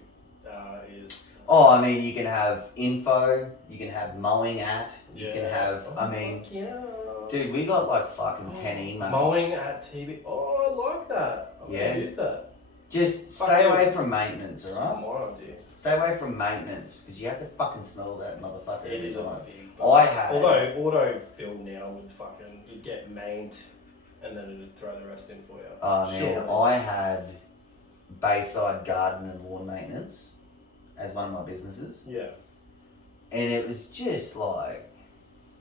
is... Oh, you can have info, you can have mowing at, you can have, dude, we got like fucking 10 emails. Mowing at TB, I like that. I'm gonna use that. Just stay away from maintenance, alright? My idea. Stay away from maintenance, because you have to fucking smell that motherfucker. It is a big. Although autofill now would you'd get maint, and then it'd throw the rest in for you. Oh man, I had Bayside Garden and Lawn Maintenance as one of my businesses. Yeah. And it was just like,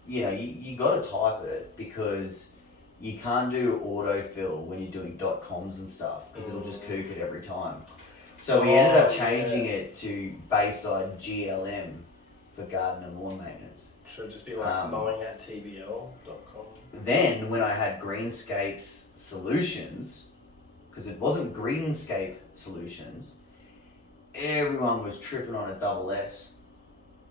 you got to type it because you can't do autofill when you're doing .coms and stuff because it'll just kook it every time. So we ended up changing it to Bayside GLM for garden and lawn maintenance. Should just be like mowing at tbl.com. Then when I had Greenscapes Solutions, because it wasn't Greenscape Solutions, everyone was tripping on a double S.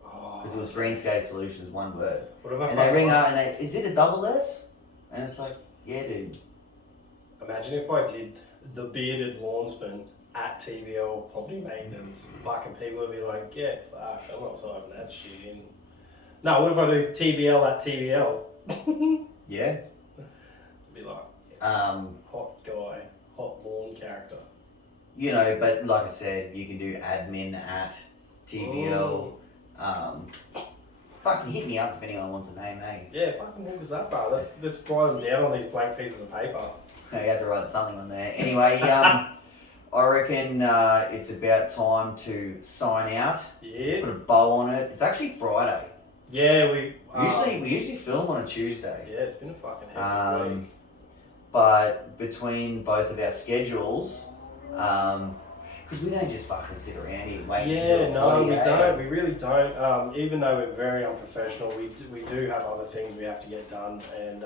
Because it was Greenscape Solutions, one word. And they ring up and is it a double S? And it's like, yeah, dude. Imagine if I did the bearded lawnsman at TBL property maintenance. Fucking people would be like, yeah, fuck, I'm not typing that shit in. No, what if I do TBL at TBL? Yeah. It'd be like, hot guy, hot lawn character. But like I said, you can do admin at TBL. Fucking hit me up if anyone wants a name, eh? Yeah, fucking hook us up, bro. Let's write them down on these blank pieces of paper. No, you have to write something on there. Anyway, I reckon it's about time to sign out. Yeah. Put a bow on it. It's actually Friday. Yeah, We usually film on a Tuesday. Yeah, it's been a fucking hectic week. But between both of our schedules, because we don't just fucking sit around here waiting to do Yeah, a no, potty, we eh? don't. We really don't. Even though we're very unprofessional, we do have other things we have to get done, and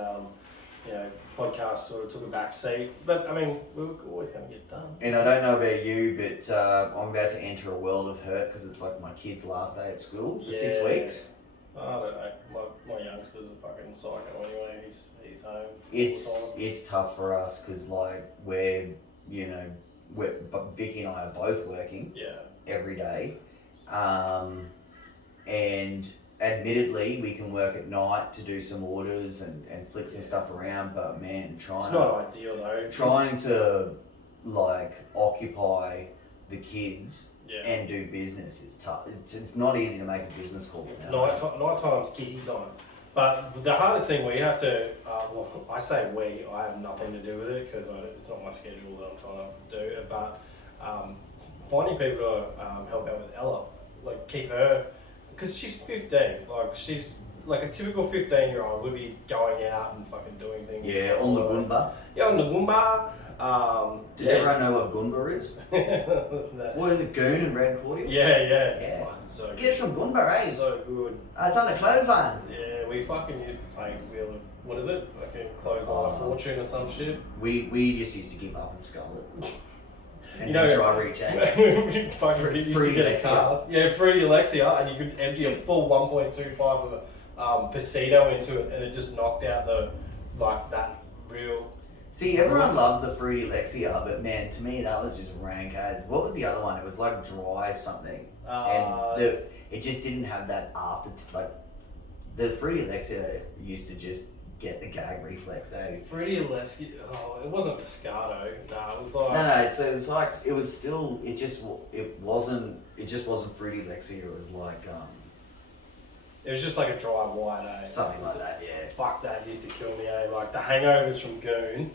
you know, podcasts sort of took a back seat. But I mean, we're always going to get done. And I don't know about you, but I'm about to enter a world of hurt because it's like my kid's last day at school for 6 weeks. I don't know. My youngster's a fucking psycho anyway. He's home. It's tough for us because like but Vicky and I are both working every day, and admittedly we can work at night to do some orders and flick some stuff around. But man, it's not ideal though. Trying to like occupy the kids and do business is tough. It's not easy to make a business call. Night time's kissy time. But the hardest thing we have to, well, I say we, I have nothing to do with it because it's not my schedule that I'm trying to do. But finding people to help out with Ella, like keep her, because she's 15. Like she's like a typical 15-year-old would be going out and fucking doing things. Yeah, on the Goomba. Yeah, on the Goomba. Does everyone know what Goomba is? What is it, Goon and Red Cordial? Yeah. Yeah. Fucking so good. Get some Goomba, eh? So good. It's on the clothesline. Yeah, we fucking used to play Wheel of, what is it? Fucking Clothesline of Fortune or some shit. We just used to give up and scull it. And You know, then try reach out. we fucking used to Fruity get Alexia. cars. Yeah, Fruity Alexia, and you could empty a full 1.25 of Pasito into it, and it just knocked out that real. See, everyone loved the Fruity Lexia, but man, to me that was just rank ads. What was the other one? It was like dry something, and it just didn't have that after. Like the Fruity Lexia used to just get the gag reflex. Eh? Fruity Alexia. Oh, it wasn't Pescado. No, it was like. No. So it was like it was still. It just wasn't Fruity Lexia. It was like It was just like a dry white, eh? something like that. Yeah. Fuck, that used to kill me, eh? Like the hangovers from Goon.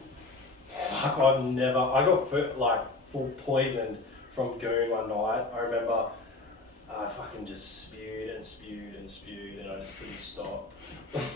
Fuck, I got full poisoned from Goon one night. I remember I fucking just spewed and I just couldn't stop.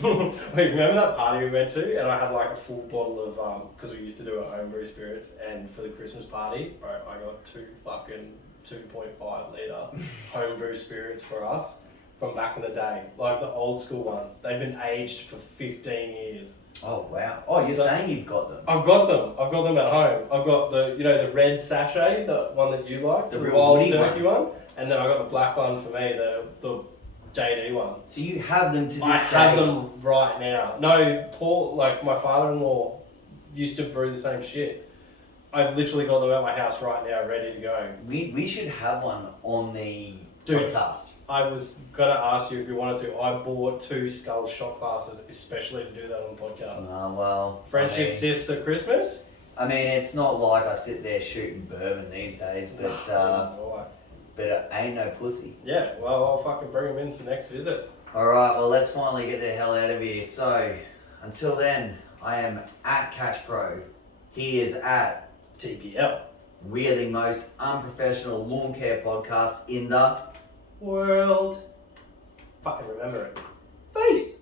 Wait, remember that party we went to and I had like a full bottle of, because we used to do our homebrew spirits, and for the Christmas party, bro, I got 2.5 litre homebrew spirits for us. From back in the day, like the old school ones. They've been aged for 15 years. Oh wow! Oh, you're saying you've got them? I've got them at home. I've got the red sachet, the one that you like, The the real wild woody turkey one, and then I got the black one for me, the JD one. So you have them to this day? I have them right now. No, Paul, like my father-in-law used to brew the same shit. I've literally got them at my house right now, ready to go. We should have one on the Dude, podcast. I was gonna ask you if you wanted to. I bought 2 Skull shot glasses especially to do that on the podcast. Oh well. Friendship sips at Christmas? I mean, it's not like I sit there shooting bourbon these days, but it ain't no pussy. Yeah, well, I'll fucking bring them in for next visit. Alright, well, let's finally get the hell out of here. So, until then, I am at Catch Pro. He is at TPL. We are the most unprofessional lawn care podcast in the World. Fucking remember it. Peace.